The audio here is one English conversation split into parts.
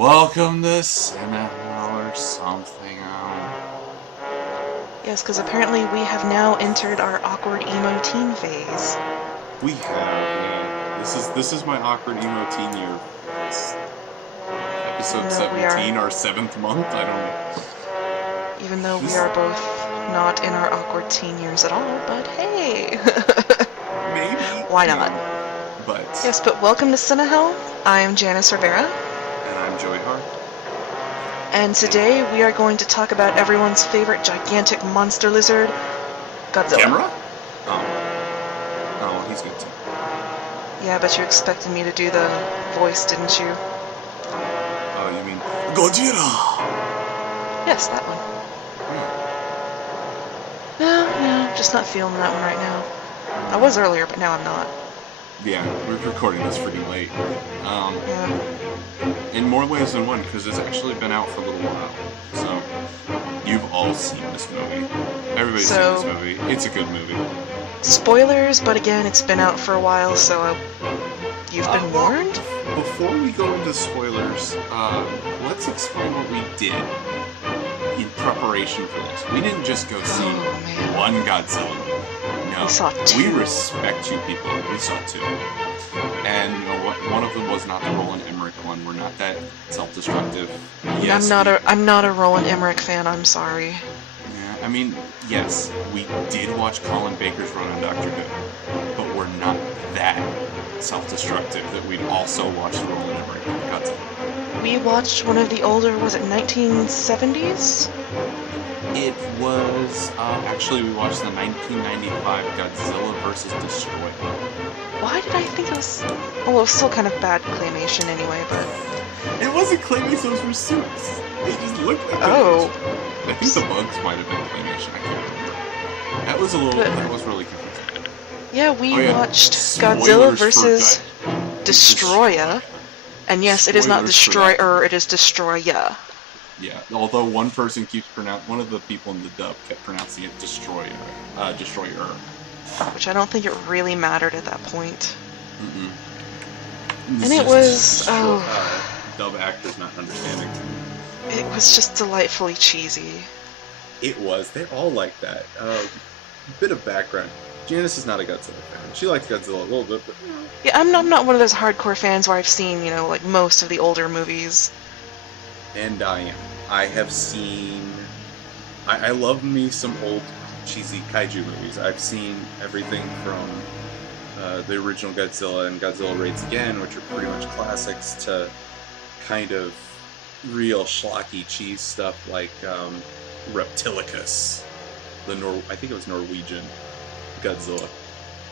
Welcome to CineHell or something. Yes, because apparently we have now entered our awkward emo teen phase. We have, yeah. This is my awkward emo teen year. It's episode 17, our 7th month. I don't know. Even though we are both not in our awkward teen years at all, but hey. Maybe. Why not? But yes, but welcome to CineHell. I'm Janice Rivera. And I'm Joey Hart. And today we are going to talk about everyone's favorite gigantic monster lizard, Godzilla. Camera? Oh, he's good too. Yeah, but you expected me to do the voice, didn't you? Oh, you mean Godzilla? Yes, that one. No, just not feeling that one right now. I was earlier, but now I'm not. Yeah, we're recording this pretty late. Yeah. In more ways than one, because it's actually been out for a little while. So, you've all seen this movie. Everybody's seen this movie. It's a good movie. Spoilers, but again, it's been out for a while, so you've been warned? Before we go into spoilers, let's explain what we did in preparation for this. We didn't just go see one Godzilla movie. No, we saw two. We respect you people. We saw two. And you know what? One of them was not the Roland Emmerich one. We're not that self-destructive. Yes, I'm not a Roland Emmerich fan. I'm sorry. Yeah, I mean, yes, we did watch Colin Baker's run on Doctor Who, but we're not that self-destructive that we'd also watch the Roland Emmerich Godzilla. We watched one of the older, was it 1970s? It was, actually we watched the 1995 Godzilla vs. Destroyer. Why did I think it was... Well, it was still kind of bad claymation anyway, but... It wasn't claymation, those were suits. They just looked like I think the bugs might have been claymation, I can't remember. That was that was really confusing. Yeah, we watched Godzilla vs. Destroyer. And yes, it is not Destroyer, it is Destroya. Yeah, although one of the people in the dub kept pronouncing it Destroyer. Which I don't think it really mattered at that point. Mm-mm. And it was, dub actors not understanding. It was just delightfully cheesy. It was. They're all like that. Bit of background. Janice is not a Godzilla fan. She likes Godzilla a little bit, but... Yeah, I'm not one of those hardcore fans where I've seen, like most of the older movies. And I am. I have seen... I love me some old cheesy kaiju movies. I've seen everything from the original Godzilla and Godzilla Raids Again, which are pretty much classics, to kind of real schlocky cheese stuff like Reptilicus. I think it was Norwegian Godzilla.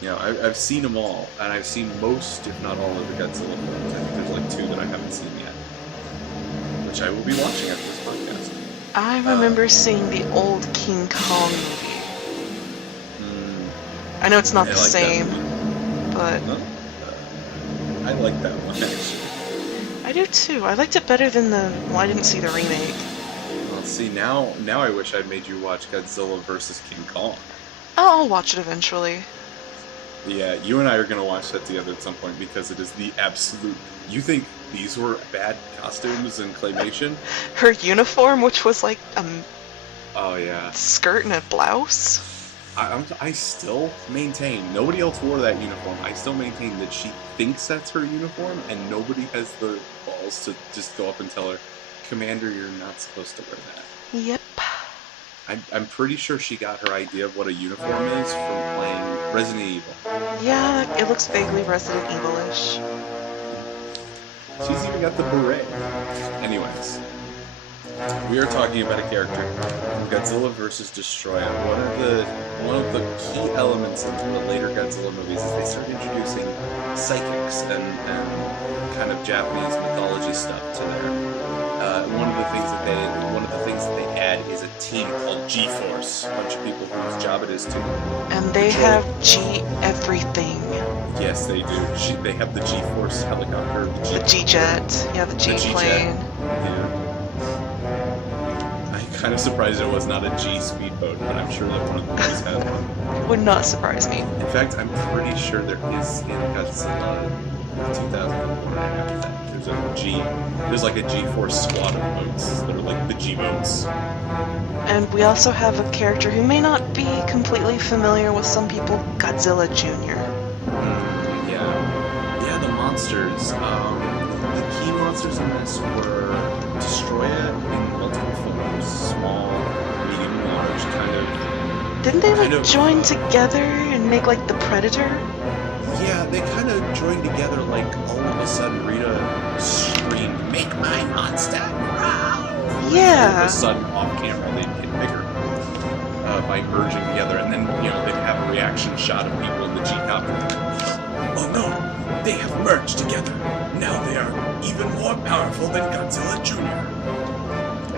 I've seen them all, and I've seen most, if not all, of the Godzilla films. I think there's like 2 that I haven't seen yet, which I will be watching after this podcast. I remember seeing the old King Kong movie. I know it's not the same, but... I like that one, actually. I do too. I liked it better than I didn't see the remake. Well, see, now I wish I'd made you watch Godzilla vs. King Kong. I'll watch it eventually. Yeah, you and I are going to watch that together at some point, because it is the absolute... You think these were bad costumes and claymation? Her uniform, which was like oh yeah, skirt and a blouse? I still maintain, nobody else wore that uniform. I still maintain that she thinks that's her uniform, and nobody has the balls to just go up and tell her, Commander, you're not supposed to wear that. Yep. I'm pretty sure she got her idea of what a uniform is from playing Resident Evil. Yeah, it looks vaguely Resident Evil-ish. She's even got the beret. Anyways, we are talking about a character from Godzilla vs. Destroyer. One of the key elements into the later Godzilla movies is they start introducing psychics and kind of Japanese mythology stuff to there. One of the things that they add is a team called G-Force, a bunch of people whose job it is to... And they have G-everything. Yes, they do. They have the G-Force helicopter. The G-Jet. Yeah, the G-plane. Yeah. I'm kind of surprised it was not a G-speedboat, but I'm sure that one of the movies had one. Would not surprise me. In fact, I'm pretty sure there is in Godzilla 2001, I have that. There's like a G-Force squad of boats that are like the G-boats. And we also have a character who may not be completely familiar with some people, Godzilla Jr. Yeah, the monsters. The key monsters in this were Destroya in multiple forms, small, medium, large, kind of. Didn't they like join together and make like the Predator? Yeah, they kind of joined together. Like all of a sudden, Rita screamed, "Make my monster growl!" Yeah. All of a sudden, off camera, they'd get bigger by merging together, and then they'd have a reaction shot of people in the G-copter. Oh no, they have merged together. Now they are even more powerful than Godzilla Jr.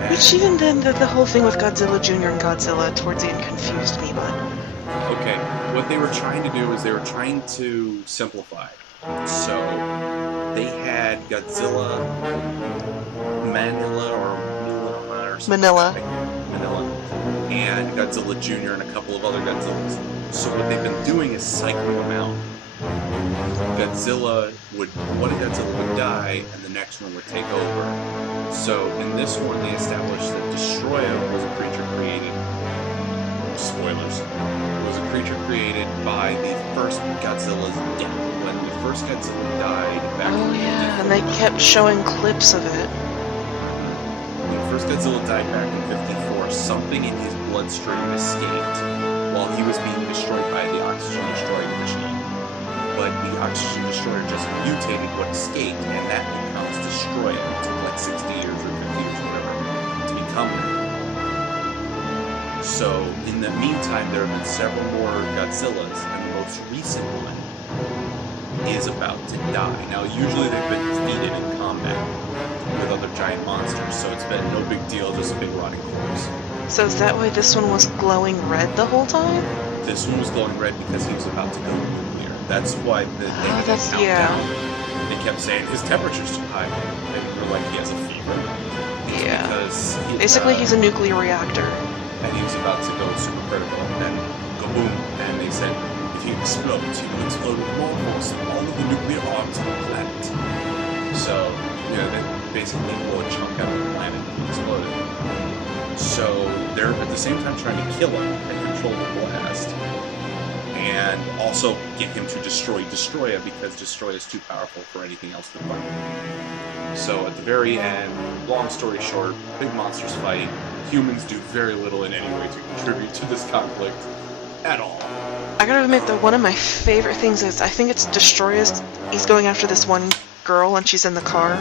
Which even then, the whole thing with Godzilla Jr. and Godzilla towards the end confused me, but... Okay, what they were trying to do is they were trying to simplify. So, they had Godzilla Manila. And Godzilla Jr. and a couple of other Godzillas. So what they've been doing is cycling them out. One Godzilla would die, and the next one would take over. So in this one, they established that Destroya was a creature created. Spoilers. Was a creature created by the first Godzilla's death. When the first Godzilla died back in yeah, and they kept showing clips of it. When the first Godzilla died back in 54, something in his bloodstream escaped while he was being destroyed by the oxygen destroying machine. But the oxygen destroyer just mutated what escaped, and that becomes Destroya. It took like 60 years or 50 years or whatever to become that. So, in the meantime, there have been several more Godzillas, and the most recent one is about to die. Now, usually they've been defeated in combat with other giant monsters, so it's been no big deal, just a big rotting corpse. So is that why this one was glowing red the whole time? This one was glowing red because he was about to go nuclear. That's why they had a countdown. Yeah. They kept saying his temperature's too high, and we're like, he has a fever. Yeah. Because basically, he's a nuclear reactor. And he was about to go supercritical, and then go boom, and they said if he explodes, he will explode with more force than all of the nuclear arms on the planet. So, they basically blow a chunk out of the planet and he exploded. So they're at the same time trying to kill him and control the blast, and also get him to destroy Destroya because Destroya is too powerful for anything else to fight. So at the very end, long story short, big monsters fight. Humans do very little in any way to contribute to this conflict at all. I gotta admit that one of my favorite things is, I think it's Destroya's, he's going after this one girl and she's in the car.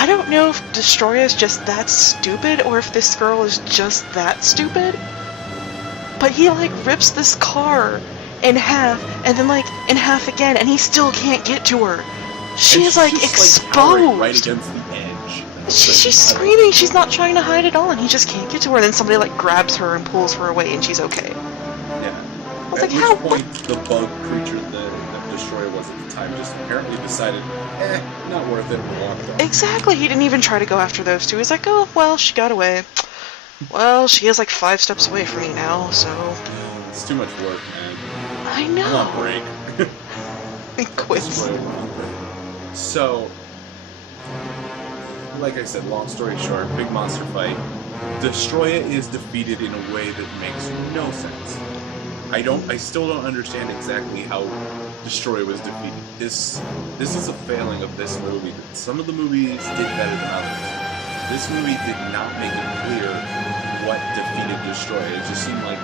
I don't know if Destroya is just that stupid or if this girl is just that stupid, but he like rips this car in half and then like in half again and he still can't get to her. She's like exposed. Right against the edge. She's screaming, she's not trying to hide at all, and he just can't get to her, and then somebody like grabs her and pulls her away and she's okay. Yeah. I was at like, how? Which point the bug creature that Destroyer was at the time just apparently decided, not worth it, and walked off. Exactly, he didn't even try to go after those two. He's like, oh, well, she got away. Well, she is like 5 steps away from me now, so... It's too much work, man. I know. I'm on break. He quits. So, like I said, long story short, big monster fight. Destroya is defeated in a way that makes no sense. I still don't understand exactly how Destroya was defeated. This is a failing of this movie. Some of the movies did better than others. This movie did not make it clear what defeated Destroya. It just seemed like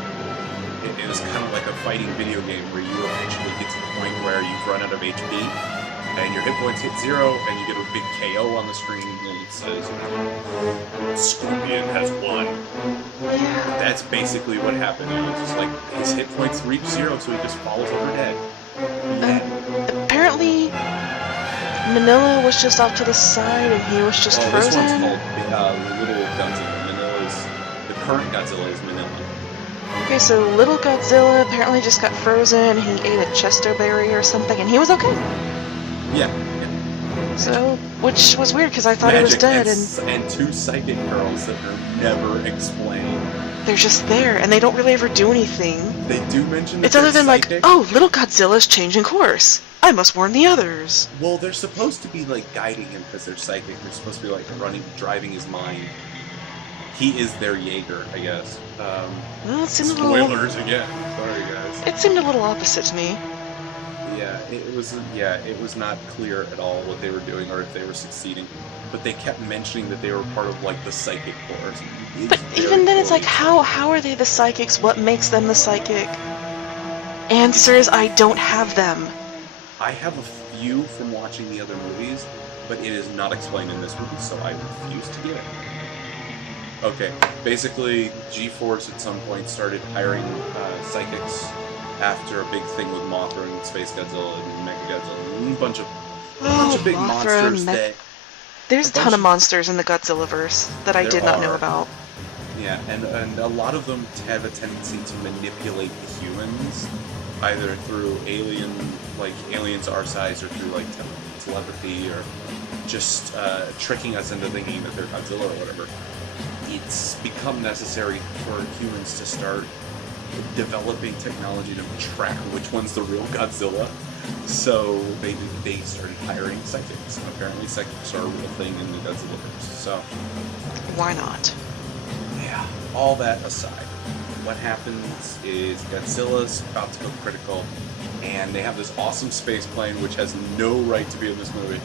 it was kind of like a fighting video game where you eventually get to the point where you've run out of HP and your hit points hit 0 and you get a big KO on the screen and it says Scorpion has won. That's basically what happened. It was just like his hit points reach 0, so he just falls over dead. Apparently Manila was just off to the side and he was just frozen. This one's called Little Godzilla. The current Godzilla is Manila. Okay, so Little Godzilla apparently just got frozen, he ate a chesto berry or something, and he was okay. Yeah. So, which was weird, because I thought he was dead, and 2 psychic girls that are never explained. They're just there, and they don't really ever do anything. They do mention that it's other than psychic. like, oh, Little Godzilla's changing course. I must warn the others. Well, they're supposed to be like guiding him because they're psychic. They're supposed to be like driving his mind. He is their Jaeger, I guess. Well, it seemed Spoilers again. Sorry, guys. It seemed a little opposite to me. Yeah, it was. Yeah, it was not clear at all what they were doing or if they were succeeding. But they kept mentioning that they were part of like the psychic corps. But even then, it's like, how are they the psychics? What makes them the psychic? Answers, I don't have them. I have a few from watching the other movies, but it is not explained in this movie, so I refuse to get it. Okay, basically, G-Force at some point started hiring psychics after a big thing with Mothra and Space Godzilla and Mechagodzilla and a bunch of big Mothra, monsters There's a ton of monsters in the Godzilla-verse that I did not know about. Yeah, and a lot of them have a tendency to manipulate the humans, either through aliens our size, or through like telepathy, or just tricking us into thinking that they're Godzilla or whatever. It's become necessary for humans to start developing technology to track which one's the real Godzilla. So they started hiring psychics. And apparently psychics are a real thing in the Godzillaverse. So why not? Yeah. All that aside, what happens is Godzilla's about to go critical, and they have this awesome space plane which has no right to be in this movie,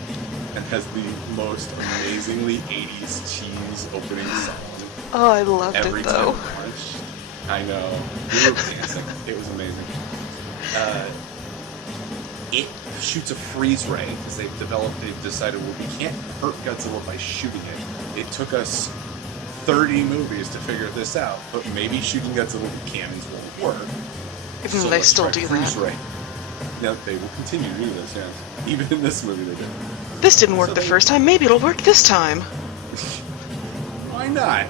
and has the most amazingly 80s cheese opening song. Oh, I loved Every it though. time I watched. I know. We were dancing. It was amazing. It shoots a freeze ray because they've decided, well, we can't hurt Godzilla by shooting it. It took us 30 movies to figure this out, but maybe shooting Godzilla with cannons won't work. Even So they let's still try do freeze that. ray. Now, they will continue to do this, yes. Even in this movie they did. This didn't work the first time, maybe it'll work this time. Why not?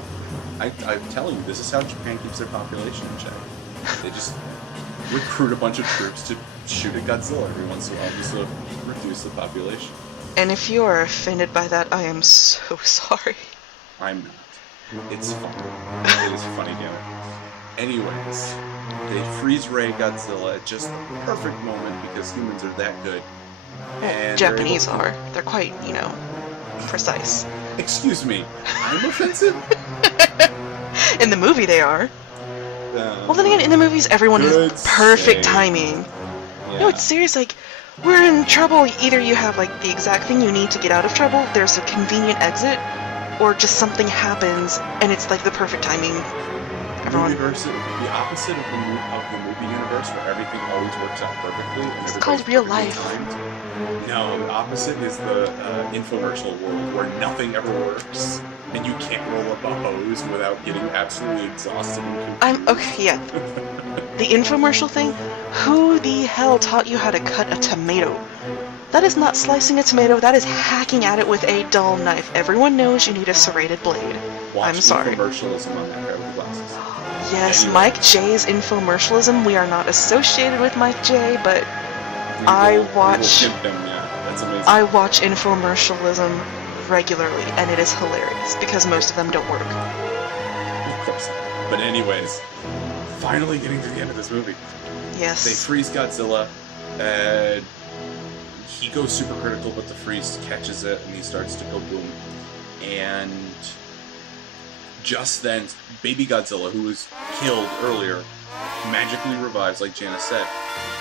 I'm telling you, this is how Japan keeps their population in check. They just recruit a bunch of troops to shoot at Godzilla every once in a while just to reduce the population. And if you are offended by that, I am so sorry. I'm not. It's fun. It is funny, damn it. Anyways, they freeze ray Godzilla at just the perfect moment because humans are that good. And Japanese are. They're quite, precise. Excuse me, I'm offensive? In the movie they are. Well, then again, in the movies, everyone has perfect timing. Yeah. No, it's serious, like, we're in trouble. Either you have, like, the exact thing you need to get out of trouble, there's a convenient exit, or just something happens, and it's, like, the perfect timing. Everyone... The opposite of the movie universe, where everything always works out perfectly. And it's called real life. No, the opposite is the infomercial world, where nothing ever works, and you can't roll up a hose without getting absolutely exhausted and confused. Okay, yeah. The infomercial thing? Who the hell taught you how to cut a tomato? That is not slicing a tomato, that is hacking at it with a dull knife. Everyone knows you need a serrated blade. Watch I'm sorry. Infomercialism on that guy with glasses. Yes, Anyway. Mike J's infomercialism. We are not associated with Mike J, but I watch infomercialism regularly, and it is hilarious because most of them don't work. Of course. But anyways, finally getting to the end of this movie. Yes. They freeze Godzilla, and he goes super critical, but the freeze catches it, and he starts to go boom. And just then, baby Godzilla, who was killed earlier, magically revives, like Jana said.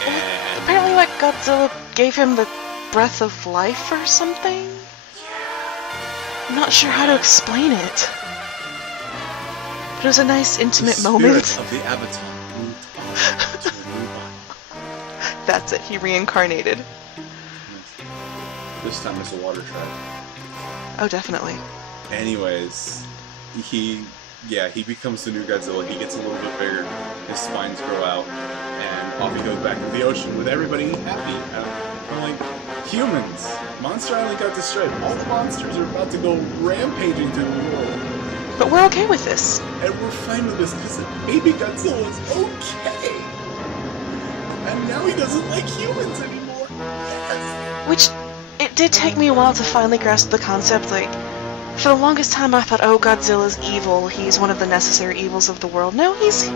And apparently, like, Godzilla gave him the breath of life or something? Yeah. I'm not sure how to explain it. But it was a nice, intimate the moment. Spirit of the Avatar moved on to a new body. That's it, he reincarnated. This time it's a water tribe. Oh, definitely. Anyways, he becomes the new Godzilla. He gets a little bit bigger. His spines grow out, and off he goes back into the ocean with everybody happy. I'm like, humans, Monster Island got destroyed. All the monsters are about to go rampaging through the world. But we're okay with this. And we're fine with this because baby Godzilla is okay. And now he doesn't like humans anymore. Yes. Which, it did take me a while to finally grasp the concept. Like, for the longest time I thought, oh, Godzilla's evil. He's one of the necessary evils of the world. No, he's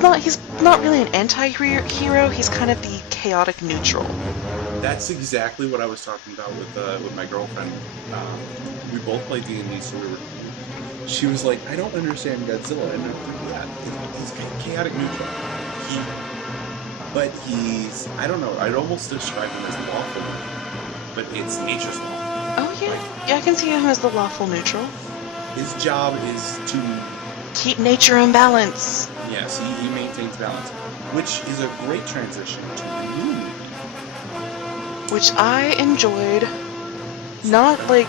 not. He's not really an anti-hero, he's kind of the chaotic neutral. That's exactly what I was talking about with my girlfriend. We both played D&D, so she was like, I don't understand Godzilla, and I'm like, yeah, he's chaotic neutral. But he's, I don't know, I'd almost describe him as lawful, but it's nature's law. Oh yeah, yeah, I can see him as the lawful neutral. His job is to keep nature in balance. Yes, he maintains balance, which is a great transition to the new movie, which I enjoyed. Not like...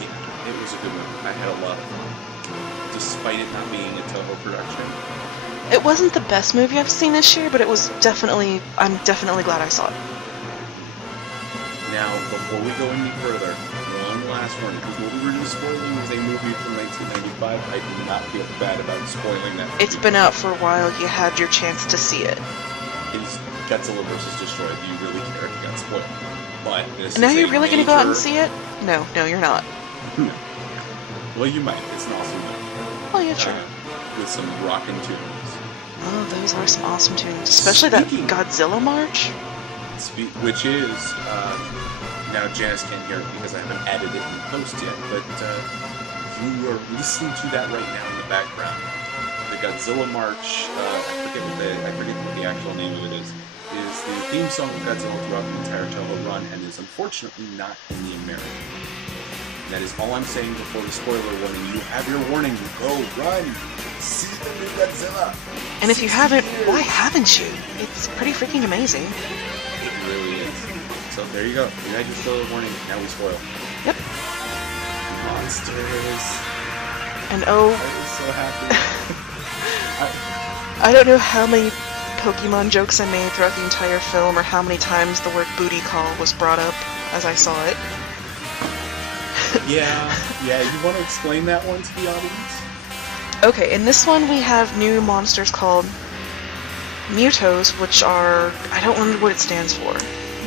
Yeah, it was a good movie. I had a lot of fun, despite it not being a Toho production. It wasn't the best movie I've seen this year, but it was definitely... I'm definitely glad I saw it. Now, before we go any further, one last one, because what we were just spoiling was a movie from 1995. I do not feel bad about spoiling that movie. It's been out for a while. You had your chance to see it. It's Godzilla vs. Destroy. Do you really care if it got spoiled? But this now is you're really going to go out and major- see it? No, you're not. No. Well, you might. It's an awesome movie. Oh, yeah, sure. With some rockin' tunes. Oh, those are some awesome tunes. Especially that Godzilla march. Which is, now Janice can't hear it because I haven't added it in post yet, but you are listening to that right now in the background. The Godzilla march, I forget what the actual name of it is the theme song of Godzilla throughout the entire Toho run, and is unfortunately not in the American. That is all I'm saying before the spoiler warning. You have your warning. Go, run, see the new Godzilla. And if you haven't, why haven't you? It's pretty freaking amazing. It really is. So there you go. You had your spoiler warning. Now we spoil. Yep. Monsters. And oh, I was so happy. I don't know how many Pokemon jokes I made throughout the entire film, or how many times the word booty call was brought up as I saw it. Yeah. You want to explain that one to the audience? Okay, in this one we have new monsters called Mutos, which are... I don't remember what it stands for.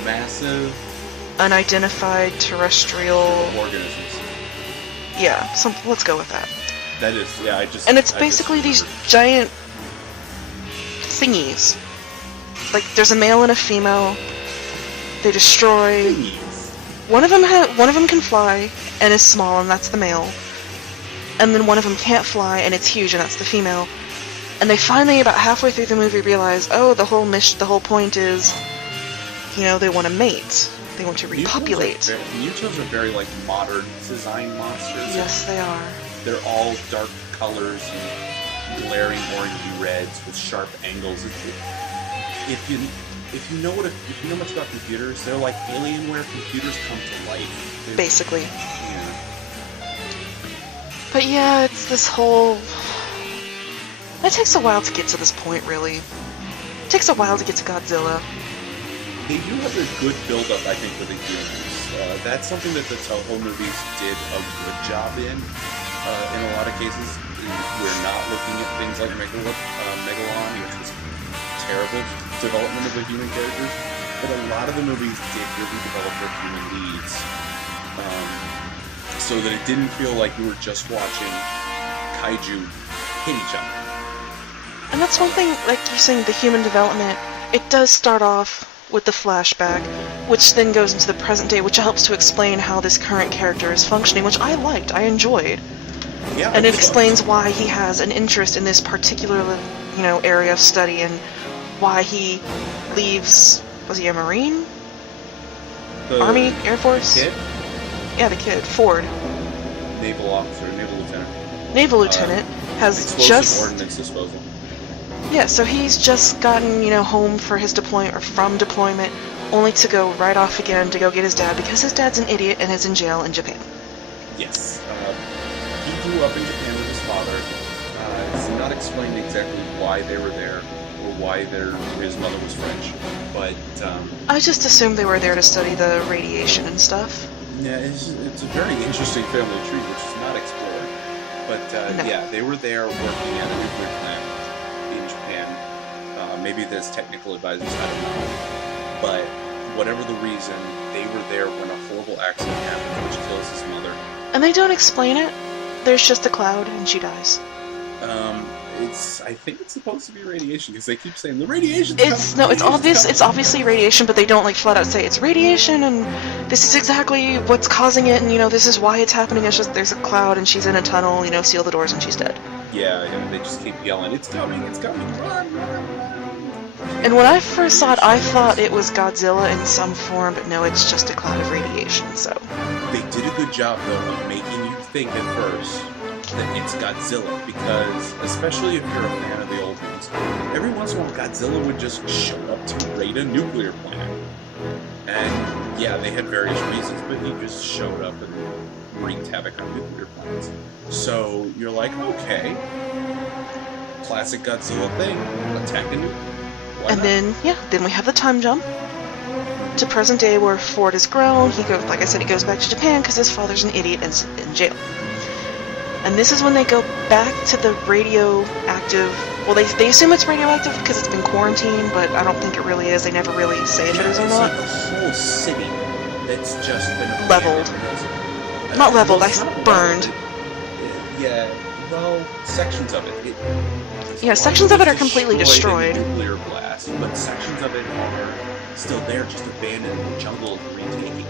Massive... Unidentified terrestrial... organisms. Yeah, let's go with that. That is, yeah, And it's basically these giant... thingies. Like, there's a male and a female. They destroy... Thingies. One of them can fly and is small, and that's the male. And then one of them can't fly and it's huge, and that's the female. And they finally, about halfway through the movie, realize, oh, the whole point is, they want to mate. They want to repopulate. Mutos are very, like, modern design monsters. Yes, they are. They're all dark colors and glaring orangey reds with sharp angles. If you know much about computers, they're like Alienware computers come to life. Basically. Yeah. But yeah, it's this whole... It takes a while to get to this point, really. It takes a while to get to Godzilla. They do have a good build-up, I think, for the humans. That's something that the Toho movies did a good job in a lot of cases. We're not looking at things like Megalon, which was terrible development of the human characters, but a lot of the movies did really develop their human leads, so that it didn't feel like you were just watching kaiju hit each other. And that's one thing, like you're saying, the human development, it does start off with the flashback, which then goes into the present day, which helps to explain how this current character is functioning, which I liked, I enjoyed. Yeah, and it explains why he has an interest in this particular, area of study, and why he leaves... Was he a Marine? Army? Air Force? The kid? Yeah, the kid. Ford. Naval officer, naval lieutenant. Naval lieutenant has explosive just... ordnance disposal. Yeah, so he's just gotten, home for his deployment, or from deployment, only to go right off again to go get his dad, because his dad's an idiot and is in jail in Japan. Yes. He grew up in Japan with his father. It's not explained exactly why they were there, or why his mother was French, but... I just assumed they were there to study the radiation and stuff. Yeah, it's a very interesting family tree, which is not explored. But, No. Yeah, they were there working at a nuclear plant in Japan. Maybe there's technical advisors, I don't know. But whatever the reason, they were there when a horrible accident happened, which kills his mother. And they don't explain it. There's just a cloud, and she dies. I think it's supposed to be radiation because they keep saying the radiation's It's coming. no, it's obvious. Coming. It's obviously radiation, but they don't like flat out say it's radiation, and this is exactly what's causing it, and this is why it's happening. It's just there's a cloud, and she's in a tunnel. Seal the doors, and she's dead. Yeah, they just keep yelling, it's coming, run, run, run. And when I first saw it, I thought it was Godzilla in some form, but no, it's just a cloud of radiation. So they did a good job though of making you think at first that it's Godzilla, because especially if you're a fan of the old ones, every once in a while Godzilla would just show up to raid a nuclear plant. And yeah, they had various reasons, but he just showed up and wreaked havoc on nuclear plants. So you're like, okay, classic Godzilla thing, attack a nuke. And then we have the time jump to present day where Ford has grown. He goes, like I said, he goes back to Japan because his father's an idiot and is in jail. And this is when they go back to the radioactive. Well, they assume it's radioactive because it's been quarantined, but I don't think it really is. They never really say if it is or not. It's like a whole city that's just been leveled. Not leveled. Burned. Yeah. Well, sections of it. Sections of it are completely destroyed. In a nuclear blast, but sections of it are still there, just abandoned in the jungle of retaking.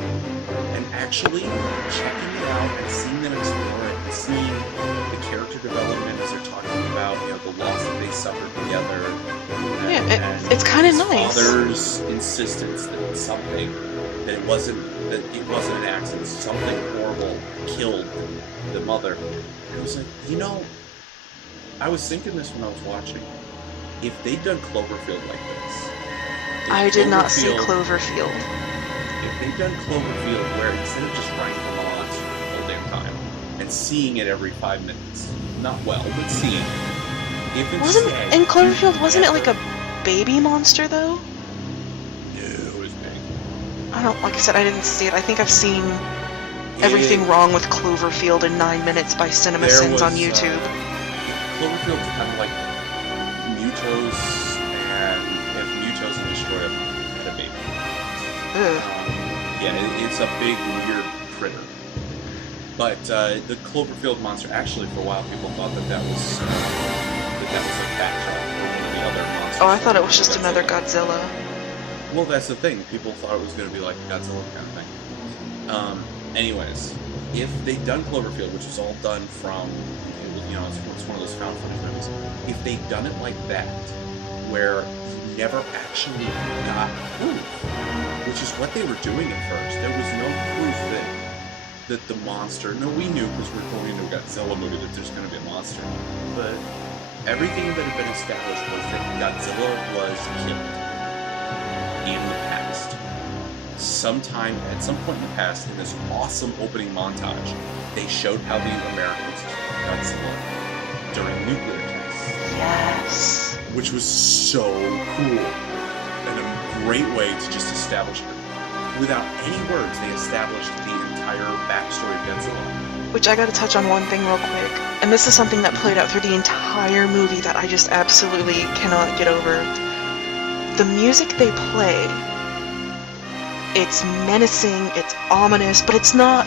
And actually checking it out and seeing them explore it, and seeing the character development as they're talking about, the loss that they suffered together. And it's kind of nice. Father's insistence that it wasn't an accident. Something horrible killed the mother. And it was like, I was thinking this when I was watching. If they'd done Cloverfield like this... I did not see Cloverfield. If they'd done Cloverfield where instead of just running from a monster the whole damn time and seeing it every 5 minutes, not well, but seeing it. If instead... In Cloverfield, wasn't it like a baby monster, though? No, it was big. Like I said, I didn't see it. I think I've seen Everything Wrong with Cloverfield in 9 minutes by CinemaSins on YouTube. Cloverfield's kind of like Mutos, and if Mutos and Destroy had a baby. It's a big, weird critter. But the Cloverfield monster, actually, for a while, people thought that was a backdrop for one of the other monsters. Oh, I thought it was just another Godzilla. Well, that's the thing. People thought it was going to be like a Godzilla kind of thing. Anyways, if they'd done Cloverfield, which was all done from... it's one of those found footage movies. If they'd done it like that, where you never actually got proof, which is what they were doing at first. There was no proof that the monster... No, we knew because we're going into a Godzilla movie that there's going to be a monster. But everything that had been established was that Godzilla was killed in the past. At some point in the past, in this awesome opening montage, they showed how the Americans killed Godzilla during nuclear tests. Yes. Which was so cool. And a great way to just establish it. Without any words, they established the entire backstory of Godzilla. Which I gotta touch on one thing real quick. And this is something that played out through the entire movie that I just absolutely cannot get over. The music they play, it's menacing, it's ominous, but it's not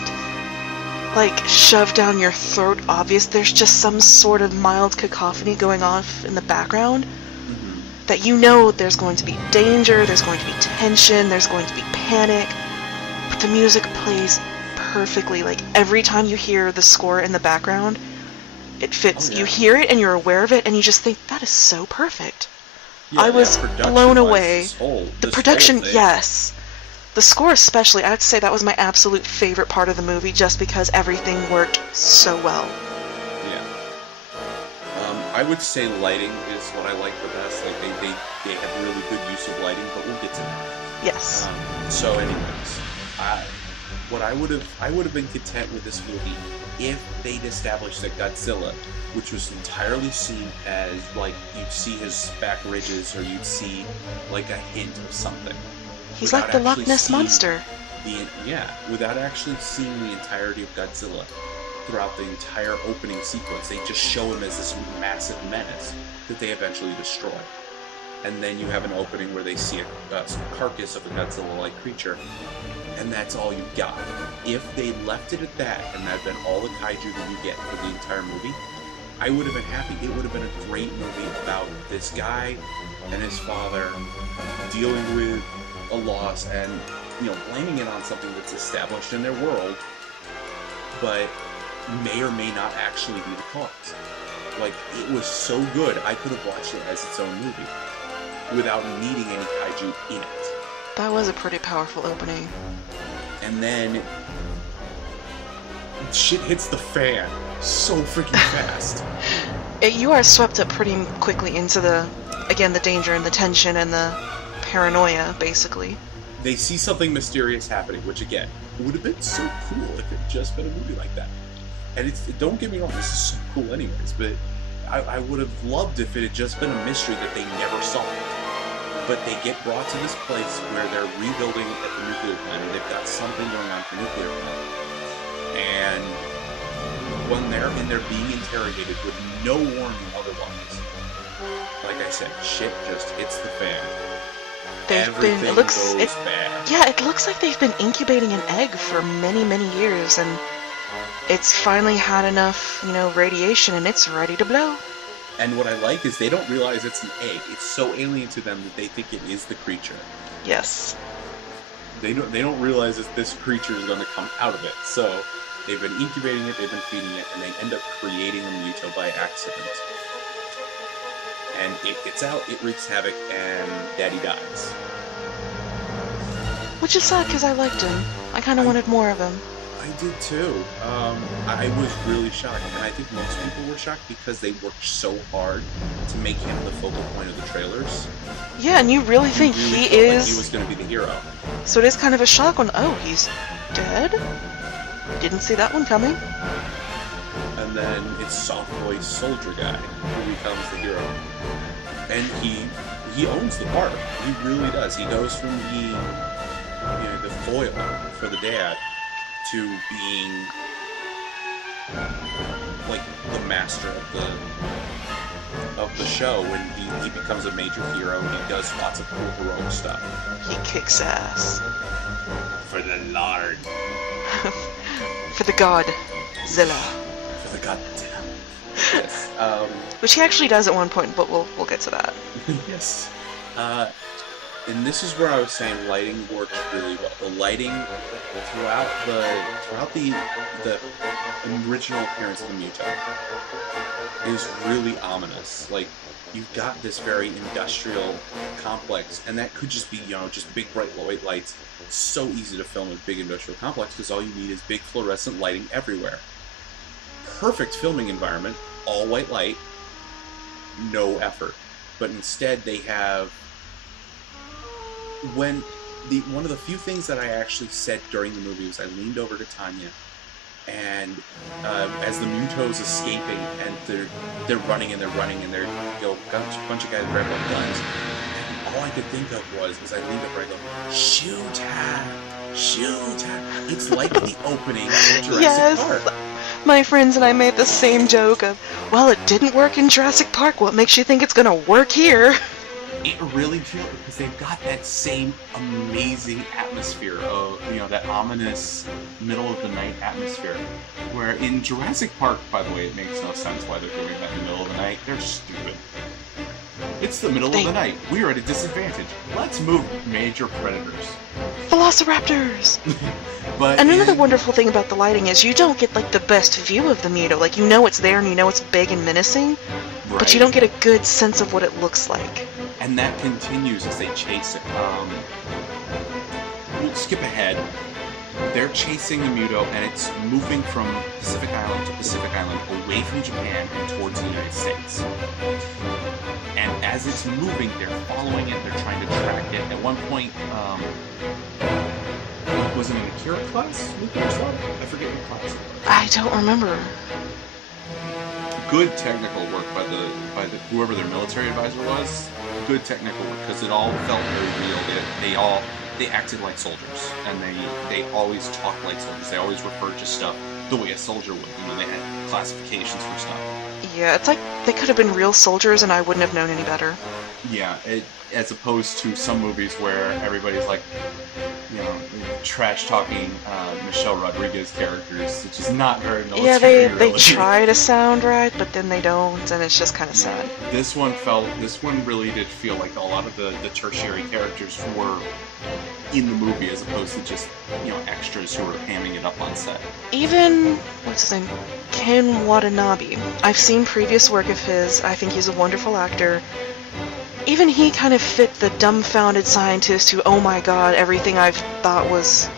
like shoved down your throat obvious. There's just some sort of mild cacophony going off in the background that there's going to be danger, there's going to be tension, there's going to be panic, but the music plays perfectly. Like every time you hear the score in the background, it fits. You hear it and you're aware of it and you just think, that is so perfect. I was blown away. The production, yes. The score especially, I have to say that was my absolute favorite part of the movie just because everything worked so well. Yeah. I would say lighting is what I like the best. Like they have really good use of lighting, but we'll get to that. Yes. So anyways, I would have been content with this movie if they'd established that Godzilla, which was entirely seen as like you'd see his back ridges or you'd see like a hint of something. He's like the Loch Ness Monster. Without actually seeing the entirety of Godzilla throughout the entire opening sequence. They just show him as this massive menace that they eventually destroy. And then you have an opening where they see a carcass of a Godzilla-like creature, and that's all you got. If they left it at that, and that had been all the kaiju that you get for the entire movie, I would have been happy. It would have been a great movie about this guy and his father dealing with a loss and, blaming it on something that's established in their world, but may or may not actually be the cause. Like, it was so good, I could have watched it as its own movie without needing any kaiju in it. That was a pretty powerful opening. And then shit hits the fan so freaking fast. You are swept up pretty quickly into the danger and the tension and the paranoia, basically. They see something mysterious happening, which again, would have been so cool if it had just been a movie like that. And don't get me wrong, this is so cool anyways, but I would have loved if it had just been a mystery that they never solved. But they get brought to this place where they're rebuilding at the nuclear plant, or they've got something going on at the nuclear plant. And when they're in there being interrogated with no warning otherwise, like I said, shit just hits the fan. Everything goes bad. Yeah, it looks like they've been incubating an egg for many, many years, and it's finally had enough, radiation, and it's ready to blow. And what I like is they don't realize it's an egg. It's so alien to them that they think it is the creature. Yes. They don't realize that this creature is going to come out of it. So they've been incubating it, they've been feeding it, and they end up creating a muto by accident. And it gets out, it wreaks havoc, and Daddy dies. Which is sad because I liked him. I kind of wanted more of him. I did too. I was really shocked, and I think most people were shocked because they worked so hard to make him the focal point of the trailers. Yeah, and you really think he is... like he was going to be the hero. So it is kind of a shock when, oh, he's dead? Didn't see that one coming. And then it's soft voice soldier guy who becomes the hero. And he owns the part. He really does. He goes from being the foil for the dad to being like the master of the show when he becomes a major hero. He does lots of cool heroic stuff. He kicks ass. For the Lord. For the Godzilla. For the Godzilla. Yes. Which he actually does at one point, but we'll get to that. Yes. And this is where I was saying lighting works really well. The lighting throughout the original appearance of the Muto is really ominous. Like, you've got this very industrial complex, and that could just be, just big bright white lights. It's so easy to film a big industrial complex because all you need is big fluorescent lighting everywhere. Perfect filming environment, all white light, no effort. But instead they have... One of the few things that I actually said during the movie was I leaned over to Tanya, and as the Muto's escaping and they're running and they're got a bunch of guys grabbing up guns. And all I could think of was I leaned over and I go, shoot her, shoot her. It's like the opening of Jurassic Park. My friends and I made the same joke of, well, it didn't work in Jurassic Park. What makes you think it's gonna work here? It really feels, because they've got that same amazing atmosphere of, that ominous middle of the night atmosphere. Where in Jurassic Park, by the way, it makes no sense why they're doing that in the middle of the night. They're stupid. It's the middle of the night. We're at a disadvantage. Let's move major predators. Velociraptors! But and another wonderful thing about the lighting is you don't get, the best view of the Muto. It's there and it's big and menacing, right. But you don't get a good sense of what it looks like. And that continues as they chase it. We'll skip ahead. They're chasing the Muto, and it's moving from Pacific Island to Pacific Island, away from Japan and towards the United States. And as it's moving, they're following it, they're trying to track it. At one point, was it an Akira class nuclear sub? I forget what class it was. I don't remember. Good technical work by the whoever their military advisor was. Good technical work, because it all felt very real. They acted like soldiers, and they always talked like soldiers. They always referred to stuff the way a soldier would. They had classifications for stuff. Yeah, it's like they could have been real soldiers, and I wouldn't have known any better. Yeah, as opposed to some movies where everybody's like, trash-talking Michelle Rodriguez characters, which is not very military. Yeah, they really. try to sound right, but then they don't, and it's just kind of sad. This one really did feel like a lot of the tertiary characters were in the movie as opposed to just, extras who were hamming it up on set. Even, what's his name? Ken Watanabe. I've seen previous work of his. I think he's a wonderful actor. Even he kind of fit the dumbfounded scientist who, oh my god, everything I've thought was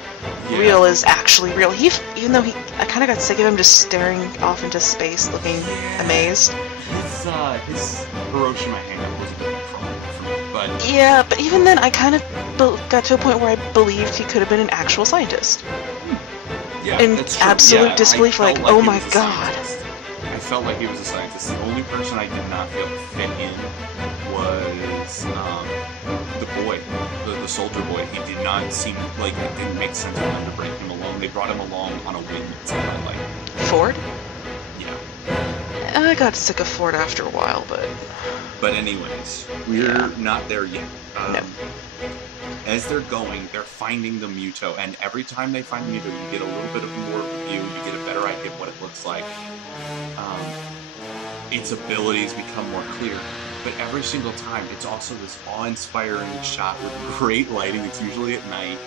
real is actually real. Even though I kind of got sick of him just staring off into space, looking amazed. His Hiroshima hangout was a bit problematic for me, but... Yeah, but even then, I kind of got to a point where I believed he could have been an actual scientist. Yeah, in that's true. absolute disbelief, like oh my god. I felt like he was a scientist. The only person I did not feel fit in was the boy, the soldier boy. He did not seem like it didn't make sense for them to bring him along. They brought him along on a whim, it sounded like. Ford? Yeah. I got sick of Ford after a while, but... But anyways, we're not there yet. No. As they're going, they're finding the Muto, and every time they find the Muto, you get a little bit of more of a view, you get a better idea of what it looks like. Its abilities become more clear, but every single time, it's also this awe-inspiring shot with great lighting. It's usually at night.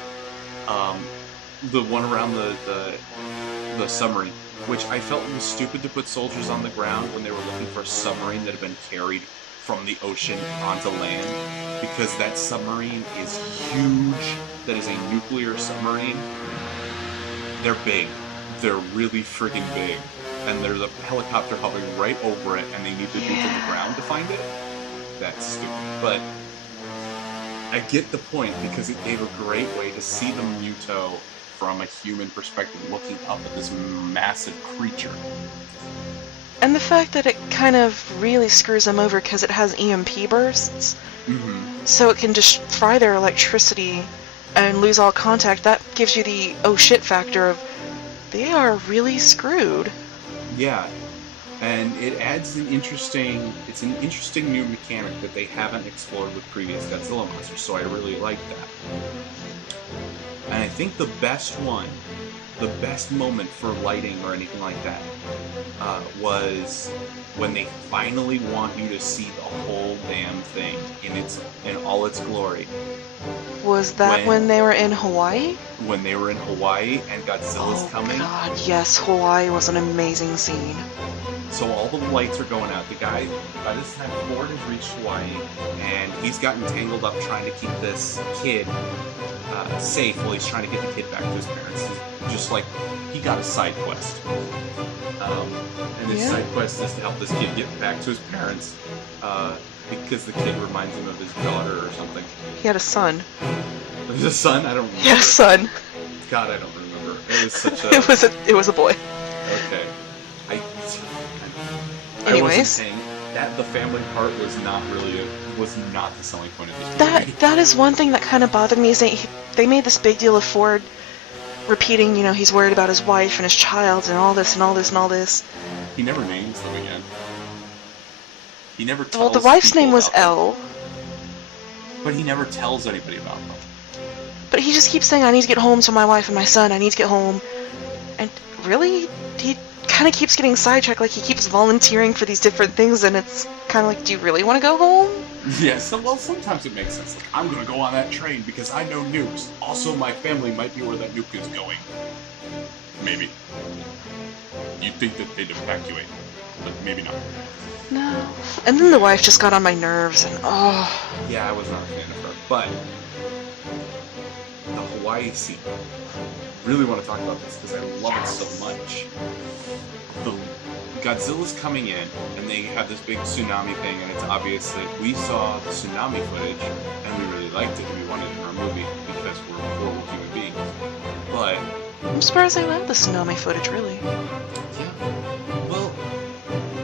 The one around the submarine, which I felt was stupid to put soldiers on the ground when they were looking for a submarine that had been carried from the ocean onto land, because that submarine is huge. That is a nuclear submarine. They're big. They're really friggin' big. And there's a helicopter hovering right over it, and they need to do to the ground to find it. That's stupid. But I get the point, because it gave a great way to see the Muto from a human perspective, looking up at this massive creature. And the fact that it kind of really screws them over because it has EMP bursts, so it can just fry their electricity and lose all contact, that gives you the oh shit factor of they are really screwed. Yeah, and it adds an interesting new mechanic that they haven't explored with previous Godzilla monsters, so I really like that. And I think the best moment for lighting or anything like that was when they finally want you to see the whole damn thing in all its glory. Was that when they were in Hawaii? When they were in Hawaii and Godzilla's coming. Oh god, yes, Hawaii was an amazing scene. So all the lights are going out. The guy, by this time, Ford has reached Hawaii, and he's gotten tangled up trying to keep this kid safe while he's trying to get the kid back to his parents. He's just like, he got a side quest. And his side quest is to help this kid get back to his parents, because the kid reminds him of his daughter or something. He had a son. There's a son? I don't remember. He had a son. God, I don't remember. It was such a... it was a boy. Okay. Anyways. The family part was not the selling point of this movie. That is one thing that kind of bothered me, is they made this big deal of Ford repeating, he's worried about his wife and his child and all this and all this and all this. He never names them again. He never tells Well, the wife's name was Elle. But he never tells anybody about them. But he just keeps saying, I need to get home to my wife and my son, I need to get home. And really, he kind of keeps getting sidetracked, like he keeps volunteering for these different things, and it's kind of like, do you really want to go home? Yeah, sometimes it makes sense. Like, I'm going to go on that train because I know nukes. Also, my family might be where that nuke is going. Maybe. You'd think that they'd evacuate, but maybe not. No. And then the wife just got on my nerves, and oh. Yeah, I was not a fan of her. But the Hawaii scene. Really want to talk about this because I love it so much. Godzilla's coming in, and they have this big tsunami thing, and it's obvious that we saw the tsunami footage, and we really liked it, and we wanted it in our movie because we're horrible human beings. But I'm surprised they left the tsunami footage, really. Yeah. Well,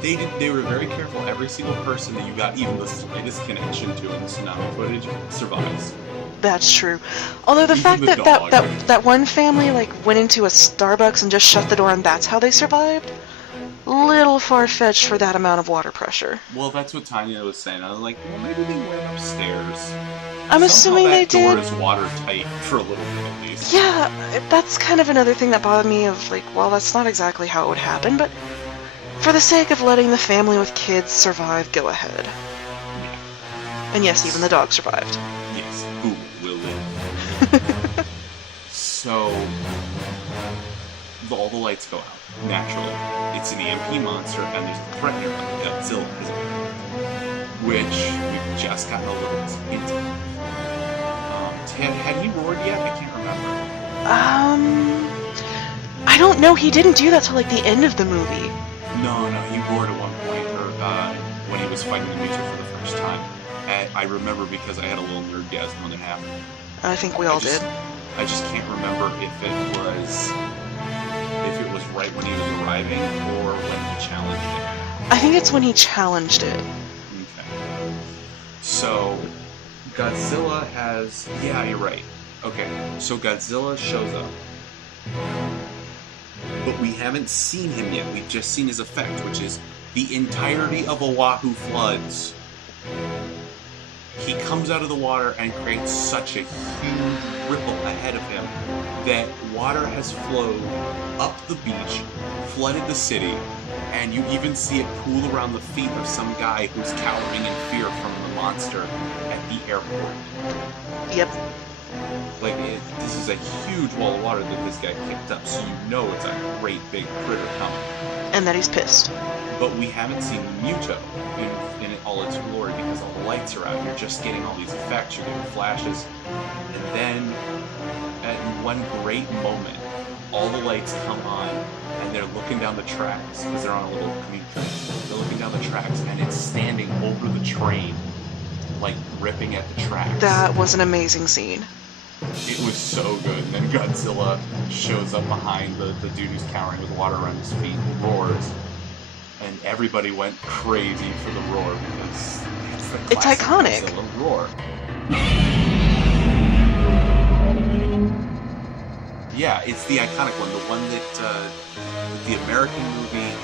they were very careful. Every single person that you got even the slightest connection to in the tsunami footage survives. That's true. Although the fact that one family went into a Starbucks and just shut the door and that's how they survived, little far-fetched for that amount of water pressure. Well, that's what Tanya was saying. I was like, well, maybe they went upstairs I'm Somehow assuming they that door did. is watertight for a little bit at least. Yeah, that's kind of another thing that bothered me of, like, well, that's not exactly how it would happen, but for the sake of letting the family with kids survive, go ahead. Yeah. And yes, even the dog survived. Yes. Who will live? So, all the lights go out, naturally. It's an EMP monster, and there's the threat here, Godzilla, which we've just gotten a little into. Had he roared yet? I can't remember. I don't know, he didn't do that till, like, the end of the movie. No, he roared at one point, or when he was fighting the Muto for the first time. And I remember because I had a little nerdgasm when it happened. I think we all did. I just can't remember if it was right when he was arriving or when he challenged it. I think it's when he challenged it. Okay. So Godzilla has... Yeah, you're right. Okay, so Godzilla shows up. But we haven't seen him yet. We've just seen his effect, which is the entirety of Oahu floods. He comes out of the water and creates such a huge ripple ahead of him that water has flowed up the beach, flooded the city, and you even see it pool around the feet of some guy who's cowering in fear from the monster at the airport. Yep. Like, this is a huge wall of water that this guy picked up, so you know it's a great big critter coming. And that he's pissed. But we haven't seen Muto in all its glory because all the lights are out. You're just getting all these effects, you're getting flashes. And then, at one great moment, all the lights come on and they're looking down the tracks because they're on a little commuter train. They're looking down the tracks and it's standing over the train, like ripping at the tracks. That was an amazing scene. It was so good. And then Godzilla shows up behind the dude who's cowering with water around his feet and roars. And everybody went crazy for the roar because it's the classic iconic. Godzilla roar. Yeah, it's the iconic one, the one that the American movie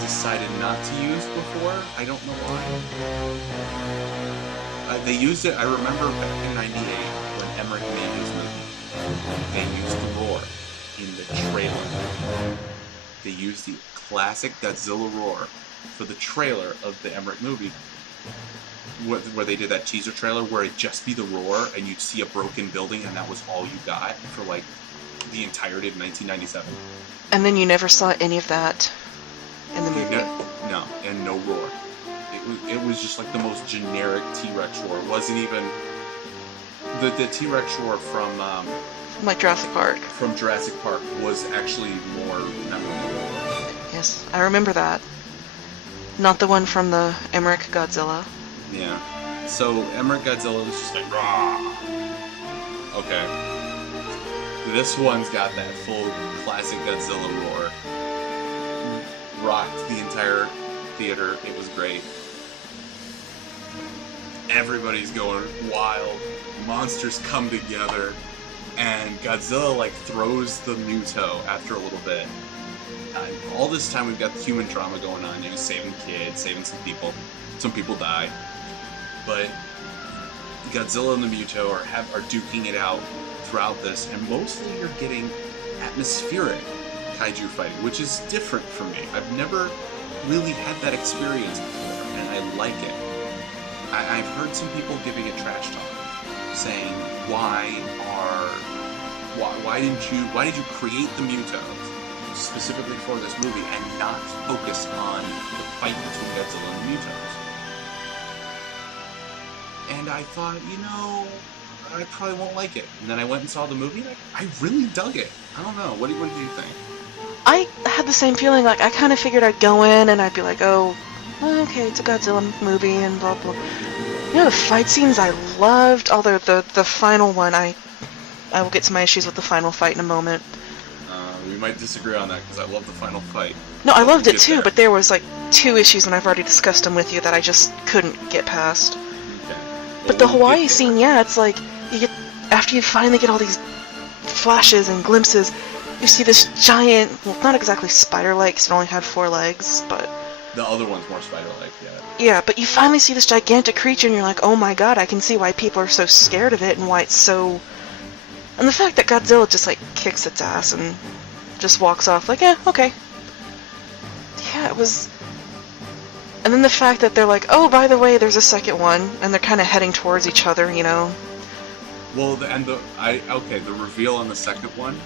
decided not to use before. I don't know why. They used it, I remember back in '98 when Emmerich made his movie. They used the roar in the trailer. They used the classic Godzilla roar for the trailer of the Emmerich movie, where they did that teaser trailer where it'd just be the roar and you'd see a broken building and that was all you got for like the entirety of 1997. And then you never saw any of that in the movie. No, and no roar. It was just like the most generic T-Rex roar. It wasn't even the T-Rex roar from Like Jurassic Park. From Jurassic Park was actually more memorable. Yes, I remember that. Not the one from the Emmerich Godzilla. Yeah. So Emmerich Godzilla was just like rah. Okay. This one's got that full classic Godzilla roar. Rocked the entire theater. It was great. Everybody's going wild. Monsters come together. And Godzilla, like, throws the Muto after a little bit. All this time we've got the human drama going on. You know, saving kids, saving some people. Some people die. But Godzilla and the Muto are duking it out throughout this. And mostly you're getting atmospheric kaiju fighting, which is different for me. I've never really had that experience before, and I like it. I've heard some people giving it trash talk, saying, why did you create the Mutos specifically for this movie and not focus on the fight between Godzilla and the Mutos? And I thought, I probably won't like it. And then I went and saw the movie, and I really dug it. I don't know. What did you think? I had the same feeling. Like, I kind of figured I'd go in and I'd be like, oh, okay, it's a Godzilla movie and blah, blah. The fight scenes I loved, although the final one, I will get to my issues with the final fight in a moment. We might disagree on that, because I love the final fight. No, I loved it too, but there was like 2 issues, and I've already discussed them with you, that I just couldn't get past. Okay. But the Hawaii scene, yeah, it's like, after you finally get all these flashes and glimpses, you see this giant, well, not exactly spider-like, because it only had 4 legs, but The other one's more spider-like, yeah. Yeah, but you finally see this gigantic creature and you're like, oh my god, I can see why people are so scared of it and why it's so... And the fact that Godzilla just, like, kicks its ass and just walks off like, okay. Yeah, it was... And then the fact that they're like, oh, by the way, there's a second one, and they're kind of heading towards each other, you know? Well, the reveal on the second one,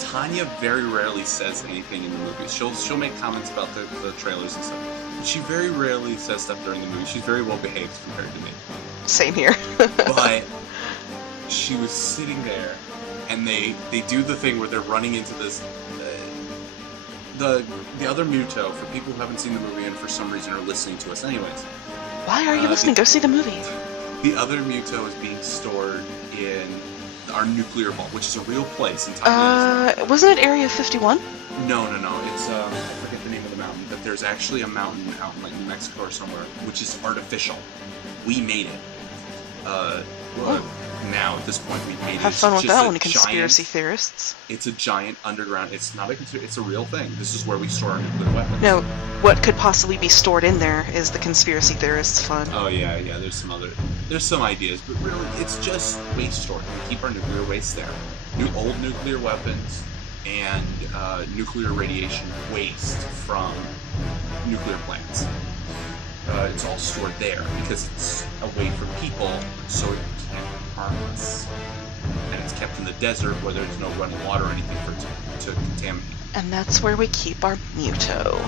Tanya very rarely says anything in the movie. She'll make comments about the trailers and stuff. But she very rarely says stuff during the movie. She's very well behaved compared to me. Same here. But she was sitting there, and they do the thing where they're running into this. The other Muto, for people who haven't seen the movie and for some reason are listening to us anyways. Why are you listening? Go see the movie. The other Muto is being stored in our nuclear vault, which is a real place in Taiwan. Wasn't it Area 51? No. It's I forget the name of the mountain, but there's actually a mountain out in like New Mexico or somewhere, which is artificial. We made it. Now at this point we made it. Have fun with that one, conspiracy theorists. It's a giant underground. It's not it's a real thing. This is where we store our nuclear weapons. No, what could possibly be stored in there is the conspiracy theorists' fun. Oh yeah. There's some ideas, but really it's just waste storage. We keep our nuclear waste there. Old nuclear weapons and nuclear radiation waste from nuclear plants. It's all stored there because it's away from people, so it can't harm us. And it's kept in the desert where there's no running water or anything for it to contaminate. And that's where we keep our Muto.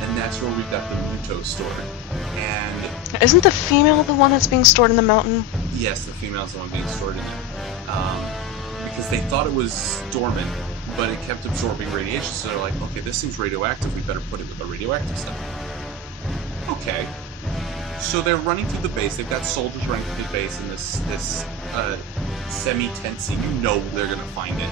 And that's where we've got the Muto stored. And isn't the female the one that's being stored in the mountain? Yes, the female's the one being stored in there. Because they thought it was dormant, but it kept absorbing radiation, so they're like, okay, this seems radioactive, we better put it with the radioactive stuff. Okay. So they're running through the base. They've got soldiers running through the base in this semi-tent scene. You know they're going to find it.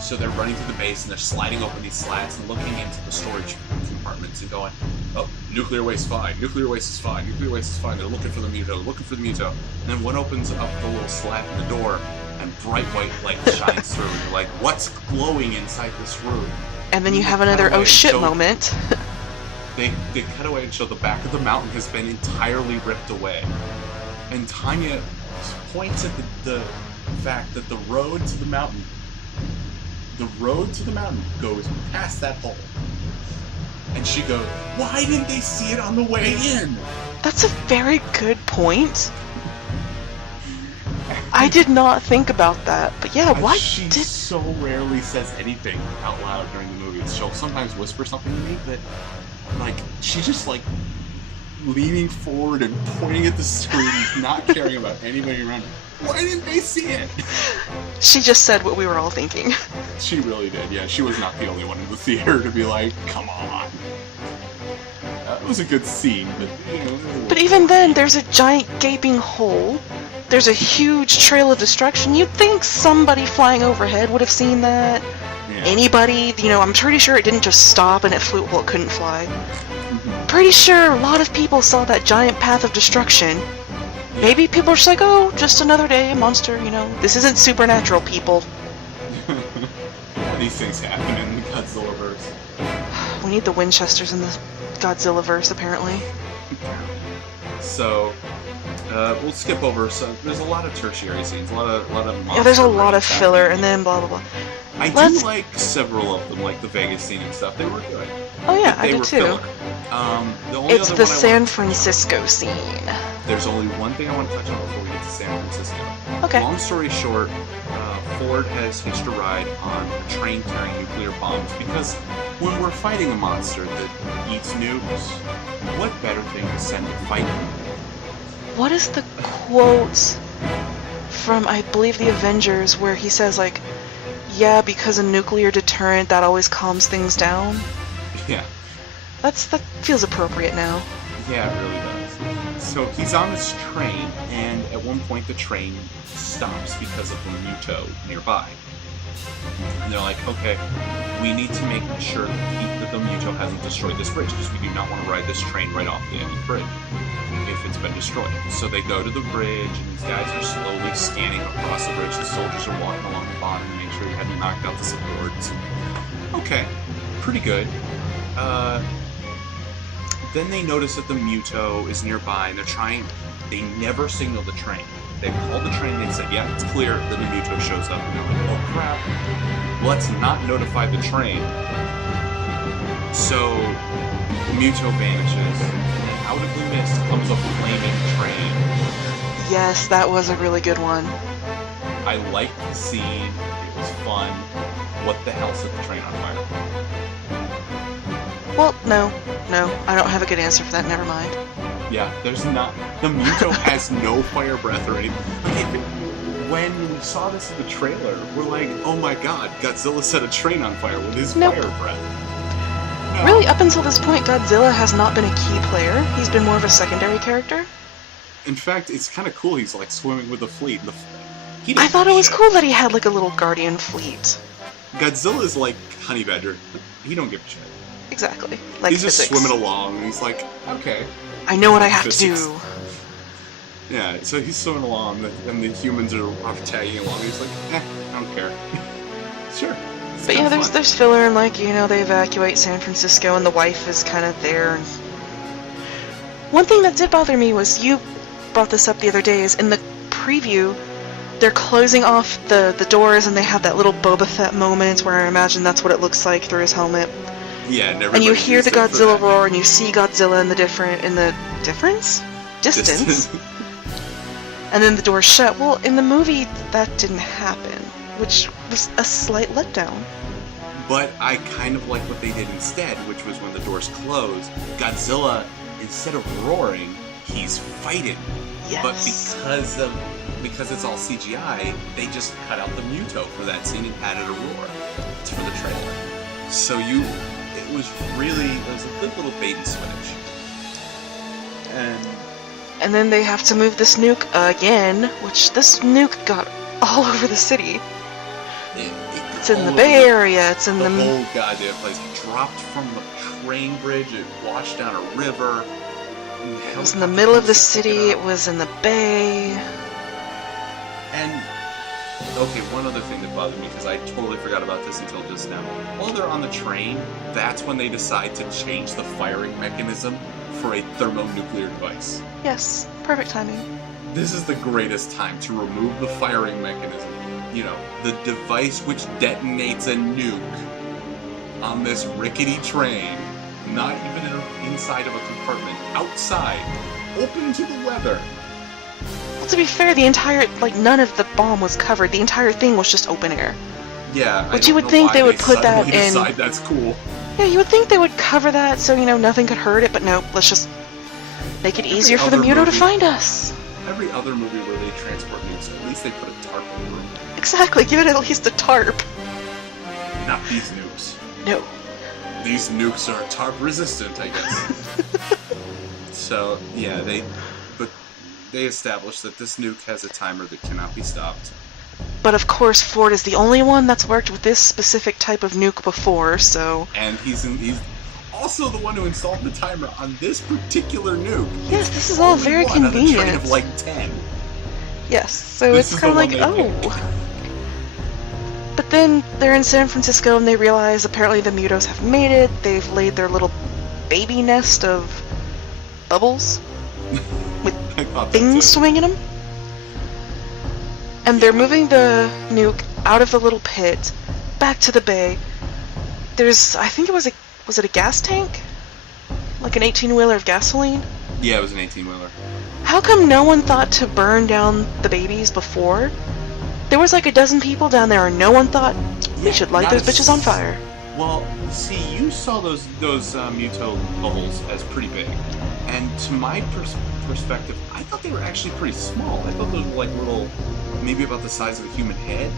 So they're running through the base, and they're sliding open these slats and looking into the storage compartments and going, oh, nuclear waste fine, nuclear waste is fine, nuclear waste is fine. They're looking for the Muto, And then one opens up the little slat in the door, and bright white light shines through, and you're like, what's glowing inside this room? And then you have another oh shit moment. They cut away and show the back of the mountain has been entirely ripped away. And Tanya points at the fact that the road to the mountain goes past that hole. And she goes, why didn't they see it on the way in? That's a very good point. I did not think about that, but yeah, why she so rarely says anything out loud during the movie. She'll sometimes whisper something to me, but like she's just like leaning forward and pointing at the screen, not caring about anybody around her. Why didn't they see it? She just said what we were all thinking. She really did, yeah. She was not the only one in the theater to be like, come on. It was a good scene, but you know. But even then, there's a giant gaping hole. There's a huge trail of destruction. You'd think somebody flying overhead would have seen that. Yeah. Anybody, you know, I'm pretty sure it didn't just stop and it flew, well, it couldn't fly. Mm-hmm. Pretty sure a lot of people saw that giant path of destruction. Yeah. Maybe people are just like, oh, just another day, a monster, you know. This isn't supernatural, people. These things happen in the Godzilla-verse. We need the Winchesters in the Godzilla-verse, apparently. So, we'll skip over. So there's a lot of tertiary scenes, a lot of monster. Yeah, there's a lot of filler, and then blah blah blah. I do like several of them, like the Vegas scene and stuff. They were good. Oh yeah, I did too. It's the San Francisco scene. There's only one thing I want to touch on before we get to San Francisco. Okay. Long story short, Ford has hitched a ride on a train carrying nuclear bombs because when we're fighting a monster that eats nukes, what better thing to send to fight him? What is the quote from, I believe, the Avengers, where he says, like, yeah, because a nuclear deterrent, that always calms things down? Yeah. That feels appropriate now. Yeah, it really does. So he's on this train, and at one point the train stops because of a Muto nearby. And they're like, okay, we need to make sure that the Muto hasn't destroyed this bridge, because we do not want to ride this train right off the end of the bridge if it's been destroyed. So they go to the bridge, and these guys are slowly scanning across the bridge. The soldiers are walking along the bottom to make sure you haven't knocked out the supports. Okay, pretty good. then they notice that the Muto is nearby, and they never signal the train. They called the train, they said, yeah, it's clear, then the Muto shows up, and they're like, oh crap, let's not notify the train. So, the Muto vanishes, and then out of the mist comes a flaming train. Yes, that was a really good one. I liked the scene, it was fun. What the hell set the train on fire? Well, no, I don't have a good answer for that, never mind. Yeah, there's not... The Muto has no fire breath or anything. Okay, when we saw this in the trailer, we're like, oh my god, Godzilla set a train on fire with his Nope. fire breath. No. Really, up until this point, Godzilla has not been a key player. He's been more of a secondary character. In fact, it's kind of cool he's like swimming with the fleet. I thought it was cool that he had like a little guardian fleet. Godzilla's like Honey Badger. He don't give a shit. Exactly. Like he's just physics. swimming along, and he's like, okay. I know what I have Physics. to do. Yeah, so he's swimming along, and the humans are tagging along. He's like, I don't care. Sure. But yeah, there's filler, and like, you know, they evacuate San Francisco, and the wife is kind of there. And one thing that did bother me was, you brought this up the other day, is in the preview, they're closing off the doors, and they have that little Boba Fett moment where I imagine that's what it looks like through his helmet. Yeah, and you hear the Godzilla roar, and you see Godzilla in the distance, and then the door's shut. Well, in the movie, that didn't happen, which was a slight letdown. But I kind of like what they did instead, which was when the doors closed, Godzilla, instead of roaring, he's fighting. Yes. But because it's all CGI, they just cut out the Muto for that scene and added a roar for the trailer. So it was a good little bait and switch. And then they have to move this nuke again, which this nuke got all over the city. It's in the Bay Area, it's in the whole goddamn place. It dropped from the train bridge, it washed down a river. It was in the middle of the city, it was in the bay. And, okay, one other thing that bothered me, because I totally forgot about this until just now. While they're on the train, that's when they decide to change the firing mechanism for a thermonuclear device. Yes, perfect timing. This is the greatest time to remove the firing mechanism. You know, the device which detonates a nuke on this rickety train, not even inside of a compartment, outside, open to the weather. Well, to be fair, the entire, none of the bomb was covered. The entire thing was just open air. Yeah, but you would think they would put that in. Decide that's cool. Yeah, you would think they would cover that so, nothing could hurt it, but nope, let's just make it easier for the Muto to find us. Every other movie where they transport nukes, at least they put a tarp over it. Exactly, give it at least a tarp. Not these nukes. No. These nukes are tarp resistant, I guess. So, yeah, they established that this nuke has a timer that cannot be stopped. But of course, Ford is the only one that's worked with this specific type of nuke before, so... And he's also the one who installed the timer on this particular nuke. Yes, this is all very convenient. On a train of 10. Yes, so it's kind of like, oh... But then they're in San Francisco and they realize apparently the Mutos have made it. They've laid their little baby nest of bubbles with things swinging them. And they're moving the nuke out of the little pit back to the bay. There's, I think was it a gas tank? Like an 18-wheeler of gasoline? Yeah, it was an 18-wheeler. How come no one thought to burn down the babies before? There was like a dozen people down there and no one thought, we should light those bitches on fire. Well, see, you saw those Muto bubbles as pretty big. And to my perspective, I thought they were actually pretty small. I thought those were like little, maybe about the size of a human head.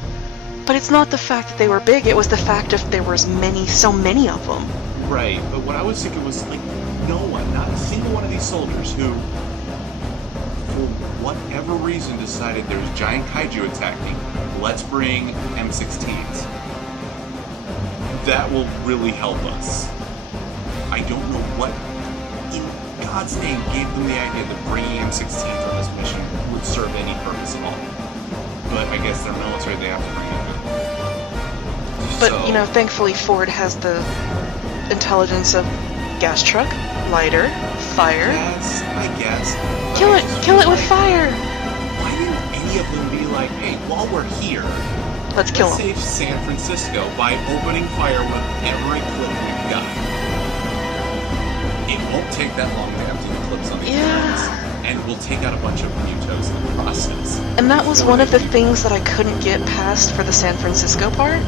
But it's not the fact that they were big, it was the fact that there was so many of them. Right, but what I was thinking was like, no one, not a single one of these soldiers who, for whatever reason, decided there's giant kaiju attacking, let's bring M16s. That will really help us. I don't know what in God's name gave them the idea that bringing M16s on this mission would serve any purpose at all. But I guess they're military, they have to bring it. But, thankfully Ford has the intelligence of gas truck. Lighter. Fire. Yes, I guess. Kill it with fire! Why didn't any of them be like, hey, while we're here, Let's kill him. save San Francisco by opening fire with every clip we've got. It won't take that long to empty the clips on these guns, and we'll take out a bunch of mutos in the process. And that was one of the things that I couldn't get past for the San Francisco part,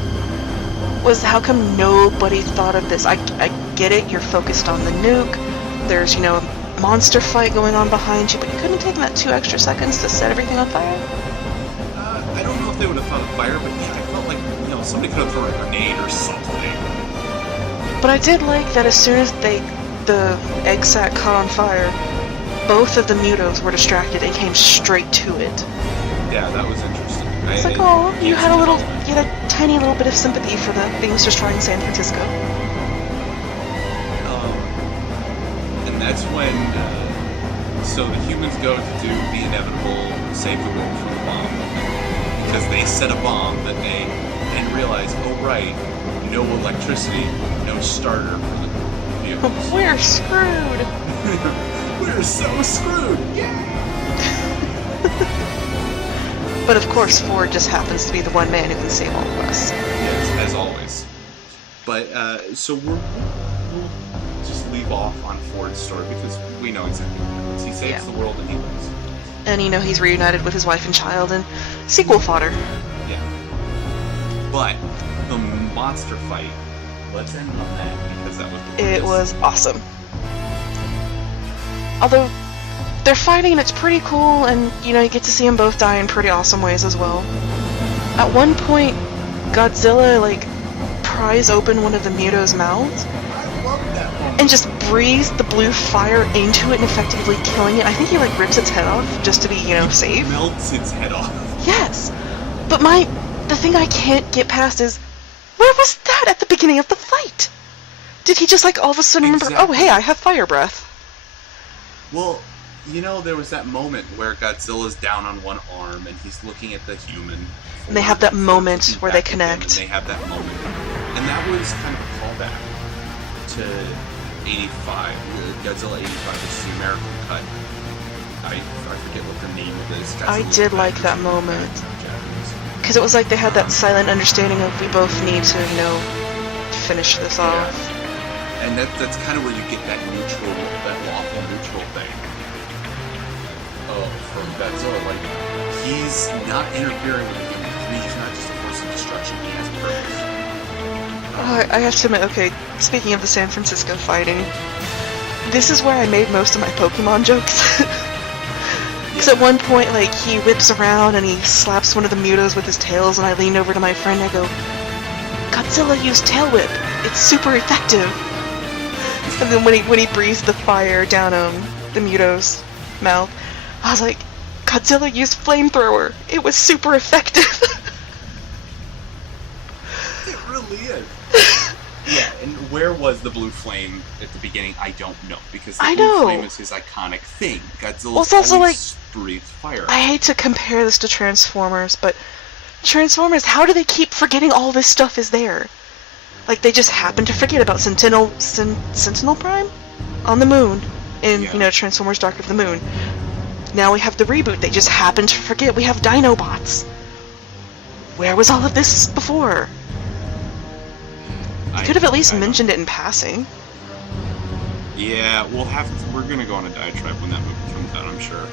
was how come nobody thought of this? I get it, you're focused on the nuke, there's, you know, a monster fight going on behind you, but you couldn't have taken that 2 extra seconds to set everything on fire? I don't know if they would have thought of fire, but yeah, I felt like, you know, somebody could have thrown a grenade or something. But I did like that as soon as the egg sac caught on fire, both of the mutos were distracted and came straight to it. Yeah, that was interesting. It's like, oh, you had a tiny little bit of sympathy for the things destroying San Francisco. And that's when, so the humans go to do the inevitable, save the world from the bomb. Because they set a bomb that they then realize, oh right, no electricity, no starter for the vehicles. We're screwed! We're so screwed! Yeah! But of course, Ford just happens to be the one man who can save all of us. Yes, as always. But, so we'll just leave off on Ford's story because we know exactly what happens. He saves the world and he lives. And, you know, he's reunited with his wife and child, and sequel fodder. Yeah. But, the monster fight, let's end on that because that was glorious. It was awesome. Although, they're fighting and it's pretty cool, and, you know, you get to see them both die in pretty awesome ways as well. At one point, Godzilla, like, pries open one of the Muto's mouths, I love that moment. and just breathes the blue fire into it and effectively killing it. I think he, like, rips its head off just to be, you know, safe. Melts its head off. Yes! But the thing I can't get past is, where was that at the beginning of the fight? Did he just, like, all of a sudden remember, oh, hey, I have fire breath? Well, you know, there was that moment where Godzilla's down on one arm and he's looking at the human. And they have that moment where they connect. And they have that moment. And that was kind of a callback to 85, Godzilla 85, which is the American cut. I forget what the name of it is. I did like that moment. Because it was like they had that silent understanding of we both need to, you know, finish this off. Yeah. And that's kind of where you get that neutral, that lawful neutral thing. From Godzilla, like, he's not interfering with the human. He's not just a force of destruction. He has purpose. I have to admit, okay, speaking of the San Francisco fighting, this is where I made most of my Pokemon jokes. Because at one point, like, he whips around and he slaps one of the Mutos with his tails, and I lean over to my friend and I go, Godzilla used Tail Whip. It's super effective. And then when he breathes the fire down the Muto's mouth, I was like, Godzilla used Flamethrower. It was super effective. It really is. Yeah, and where was the blue flame at the beginning? I don't know, because the blue flame is his iconic thing. Godzilla's also always breathes fire. I hate to compare this to Transformers, but Transformers, how do they keep forgetting all this stuff is there? Like, they just happen to forget about Sentinel Prime? On the moon. In, you know, Transformers Dark of the Moon. Now we have the reboot. They just happen to forget we have Dinobots. Where was all of this before? You could have at least mentioned it in passing. Yeah, we're gonna go on a diatribe when that movie comes out, I'm sure.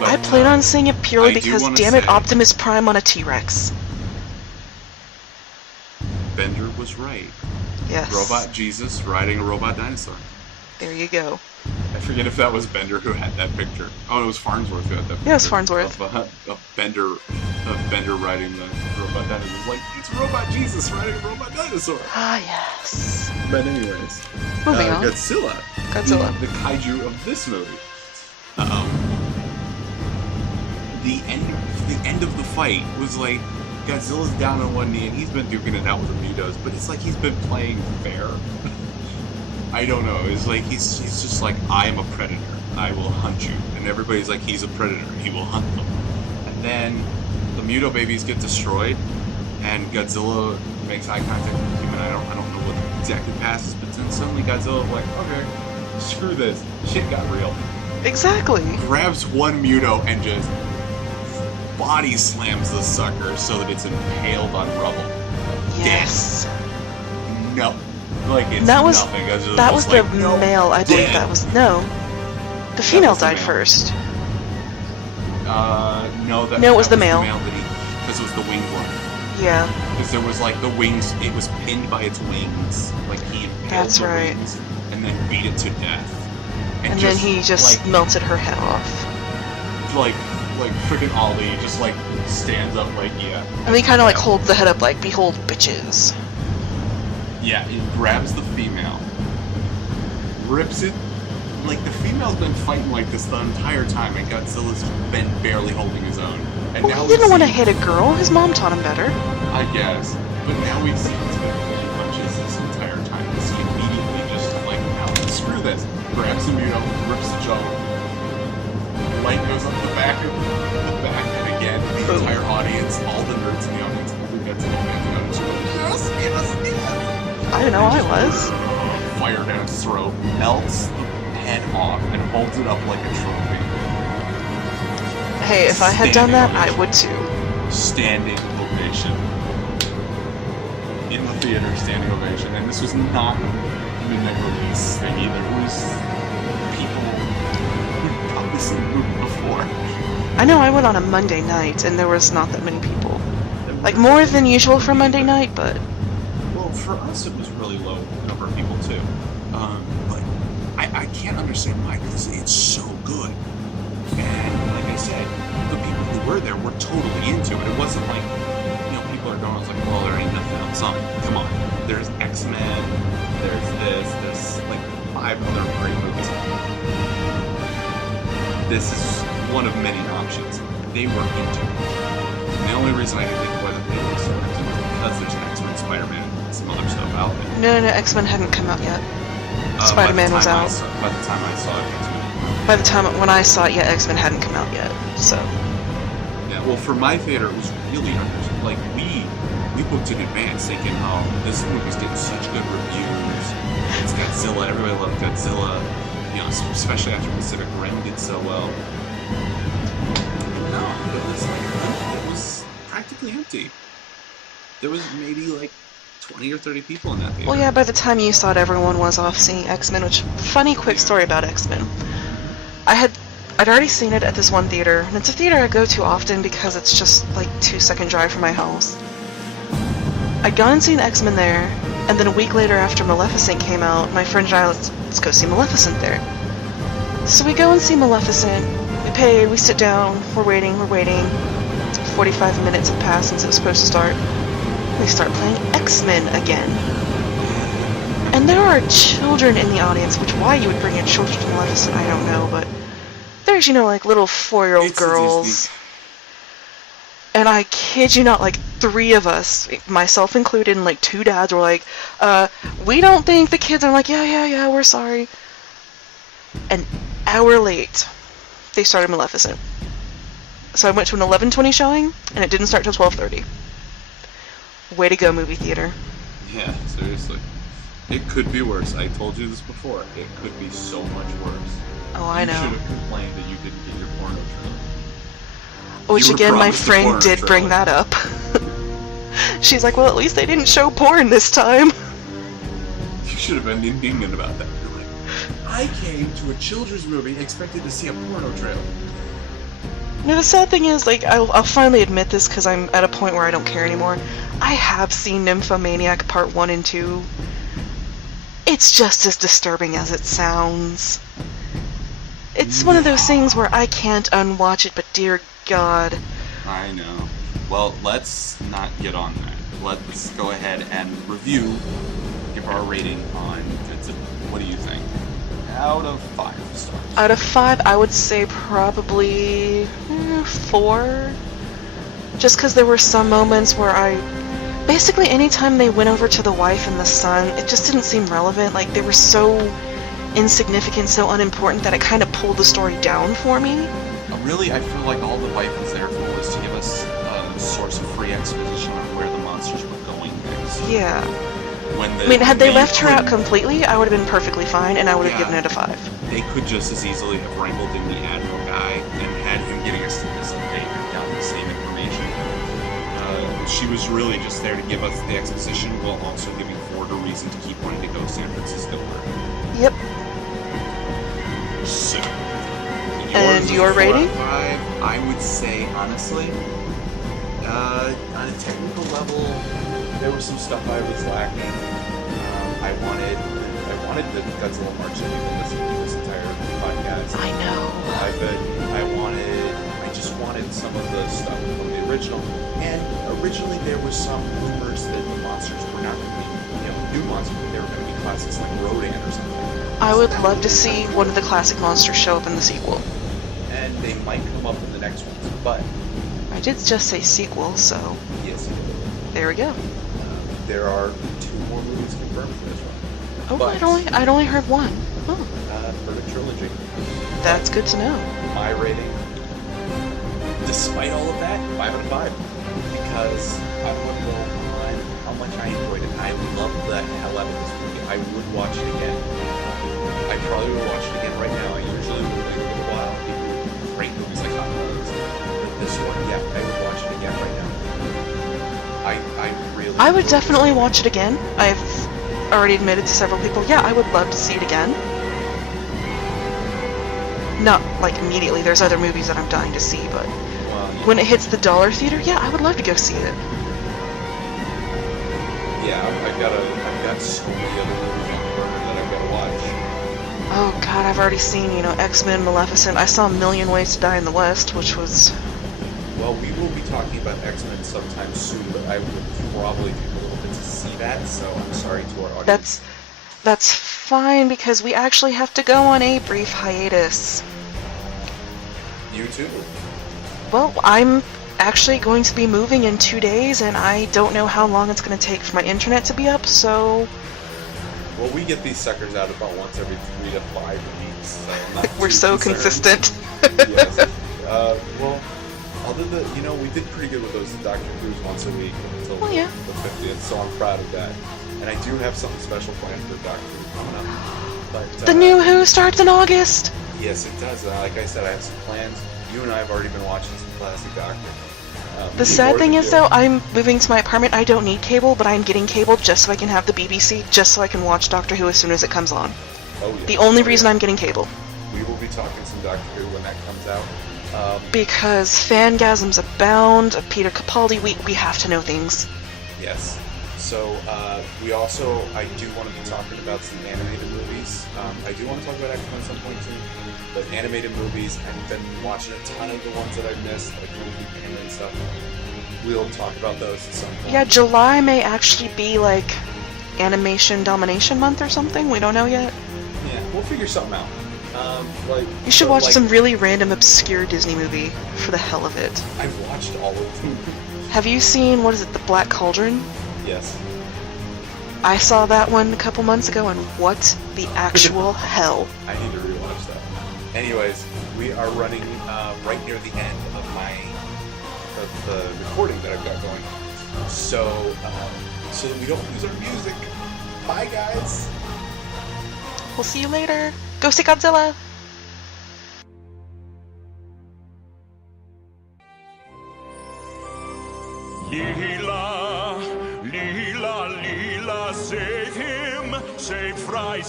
But, I plan on seeing it purely because, damn it, Optimus Prime on a T-Rex. Bender was right. Yes. Robot Jesus riding a robot dinosaur. There you go. I forget if that was Bender who had that picture. Oh, it was Farnsworth who had that picture. Yeah, it was Farnsworth. Of Bender riding the robot dinosaur. It's like, it's Robot Jesus riding a robot dinosaur. Ah, yes. But anyways. Moving on. Godzilla. The kaiju of this movie. The end of the fight was like, Godzilla's down on one knee and he's been duking it out with the Mutos, but it's like he's been playing fair. I don't know. It's like he's just like, I am a predator. I will hunt you. And everybody's like, he's a predator. He will hunt them. And then the Muto babies get destroyed, and Godzilla makes eye contact with the human. I don't know what exactly passes, but then suddenly Godzilla's like, okay, screw this. Shit got real. Exactly. Grabs one Muto and just body slams the sucker so that it's impaled on rubble. Yes. Dead. No. Like, it's That was nothing. that was the male. I believe that was the female died first. No, that was the male. Because it was the winged one. Yeah. Because there was like the wings. It was pinned by its wings. Like he impaled That's the right. wings and then beat it to death. And then he just like, melted her head off. Like freaking Ollie just like stands up like yeah. And he kind of like holds the head up like, behold, bitches. Yeah, he grabs the female, rips it. Like the female's been fighting like this the entire time, and Godzilla's been barely holding his own. And Well, now he didn't want to hit a girl. His mom taught him better. I guess, but now we see he's been pulling punches this entire time. Because he immediately just like, no, screw this. Grabs the Muto, rips the jaw. Light goes up the back, and again, the entire audience, all the nerds in the audience, every Godzilla fan out yes, yes, yes. I don't know, I was. Fire down his throat, melts the head off, and holds it up like a trophy. Hey, if I had done that, I would too. Standing ovation. In the theater, standing ovation. And this was not a midnight release thing either. It was people who'd probably seen the movie before. I know I went on a Monday night, and there was not that many people. Like, more than usual for Monday night, but... Well, for us, it was really low number of people, too. But I can't understand why, because it's so good. And, like I said, the people who were there were totally into it. It wasn't like, people are going, it's like, well, there ain't nothing else on. Come on. There's X-Men, there's like 5 other great movies. This is one of many options. They were into it. And the only reason I can think why they were so into it is because there's X-Men, Spider-Man, and some other stuff out there. No, X-Men hadn't come out yet. Spider-Man was out. By the time I saw it, X-Men. By the time when I saw it, X-Men hadn't come out yet, so... Yeah, well, for my theater, it was really like, we booked in advance thinking, oh, this movie's getting such good reviews. It's Godzilla, everybody loved Godzilla, especially after Pacific Rim did so well. No, it was practically empty. There was maybe like 20 or 30 people in that theater. Well, yeah, by the time you saw it, everyone was off seeing X-Men, which, funny quick story about X-Men. I'd already seen it at this one theater, and it's a theater I go to often because it's just like 2-second drive from my house. I'd gone and seen X-Men there, and then a week later after Maleficent came out, my friend and I, let's go see Maleficent there. So we go and see Maleficent, we paid, we sit down, we're waiting. 45 minutes have passed since it was supposed to start. They start playing X-Men again. And there are children in the audience, which why you would bring in children to Maleficent, I don't know, but there's, like little 4-year-old girls. And I kid you not, like 3 of us, myself included, and like 2 dads were like, we don't think the kids are like, yeah, we're sorry. An hour late, they started Maleficent. So I went to an 11:20 showing, and it didn't start till 12:30. Way to go, movie theater. Yeah, seriously. It could be worse. I told you this before. It could be so much worse. Oh, I know. You should have complained that you didn't get your porno trailer. Which again, my friend did bring that up. She's like, well, at least they didn't show porn this time. You should have been indignant about that. You're like, I came to a children's movie expected to see a porno trailer. No, the sad thing is, like, I'll finally admit this because I'm at a point where I don't care anymore. I have seen Nymphomaniac Part 1 and 2. It's just as disturbing as it sounds. It's one of those things where I can't unwatch it, but dear God. I know. Well, let's not get on that. Let's go ahead and review, give our rating on Godzilla. What do you think? Out of 5 stars. Out of 5, I would say probably 4. Just because there were some moments where basically anytime they went over to the wife and the son, it just didn't seem relevant. Like, they were so insignificant, so unimportant that it kind of pulled the story down for me. Really, I feel like all the wife was there for was to give us a source of free exposition on where the monsters were going next. Yeah. when the I mean, had they left her could- out completely, I would have been perfectly fine, and I would have Yeah. given it a 5. They could just as easily have wrangled in the Admiral guy and had him getting us to this update and gotten the same information. She was really just there to give us the exposition while also giving Ford a reason to keep wanting to go to San Francisco. Yep. So, And yours your is 4 out rating? of 5. I would say, honestly, on a technical level, there was some stuff I was lacking. I wanted the Godzilla March to be listening to this entire podcast. I know. I just wanted some of the stuff from the original. And originally there was some rumors that the monsters were not going to be, new monsters. They were going to be classics like Rodan or something. I would love to see one of the classic monsters show up in the sequel. And they might come up in the next ones, but I did just say sequel, so yes, there we go. there are 2 more movies confirmed for this one. Oh, But- I'd only heard one. Oh, For the trilogy. that's good to know. My rating, despite all of that, 5 out of 5. Because I want to go on how much I enjoyed it. I loved the hell out of this movie. I would watch it again. I probably would watch it again right now. I usually would wait a little while. People rate movies like hot dogs. But this one, yeah, I would watch it again right now. I really I would enjoyed definitely this. watch it again. I've already admitted to several people, yeah, I would love to see it again. Not like immediately, there's other movies that I'm dying to see, but Well, when it hits the dollar theater, yeah, I would love to go see it. yeah, I've got so many other movies on the burner that I've got to watch. Oh god, I've already seen, X-Men, Maleficent. I saw A Million Ways to Die in the West, which was... Well, we will be talking about X-Men sometime soon, but I would probably take a little bit to see that, so I'm sorry to our audience. That's fine, because we actually have to go on a brief hiatus. You too. Well, I'm actually going to be moving in 2 days, and I don't know how long it's going to take for my internet to be up, so... Well, we get these suckers out about once every 3 to 5 weeks, so I'm not We're too so concerned. consistent. Yes. Well, other than, we did pretty good with those Dr. Who's once a week until Oh, yeah. the 50th, so I'm proud of that. And I do have something special planned for Doctor Who coming up. But The new Who starts in August! Yes, it does. Like I said, I have some plans. You and I have already been watching some classic Doctor. The sad thing is, though, I'm moving to my apartment. I don't need cable, but I'm getting cable just so I can have the BBC, just so I can watch Doctor Who as soon as it comes on. Oh, yeah. The only reason I'm getting cable. We will be talking some Doctor Who when that comes out. Because fangasms abound, Peter Capaldi, we have to know things. Yes. So, I do want to be talking about some animated movies. I do want to talk about X-Men at some point too. But animated movies, I've been watching a ton of the ones that I've missed, like movie and stuff. We'll talk about those at some point. Yeah, July may actually be like Animation Domination Month or something. We don't know yet. Yeah, we'll figure something out. You should watch some really random, obscure Disney movie for the hell of it. I've watched all of them. Have you seen, what is it, The Black Cauldron? Yes. I saw that one a couple months ago, and what the actual hell? I need to rewatch that. Anyways, we are running right near the end of the recording that I've got going. So that we don't lose our music. Bye, guys. We'll see you later. Go see Godzilla! Leela, Leela, Leela, save him! Save Fry,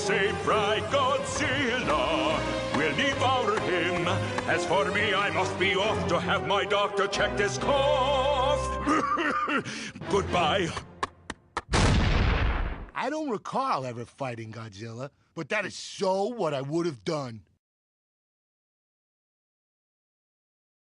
Godzilla will devour him. As for me, I must be off to have my doctor check this cough. Goodbye. I don't recall ever fighting Godzilla, but that is so what I would have done.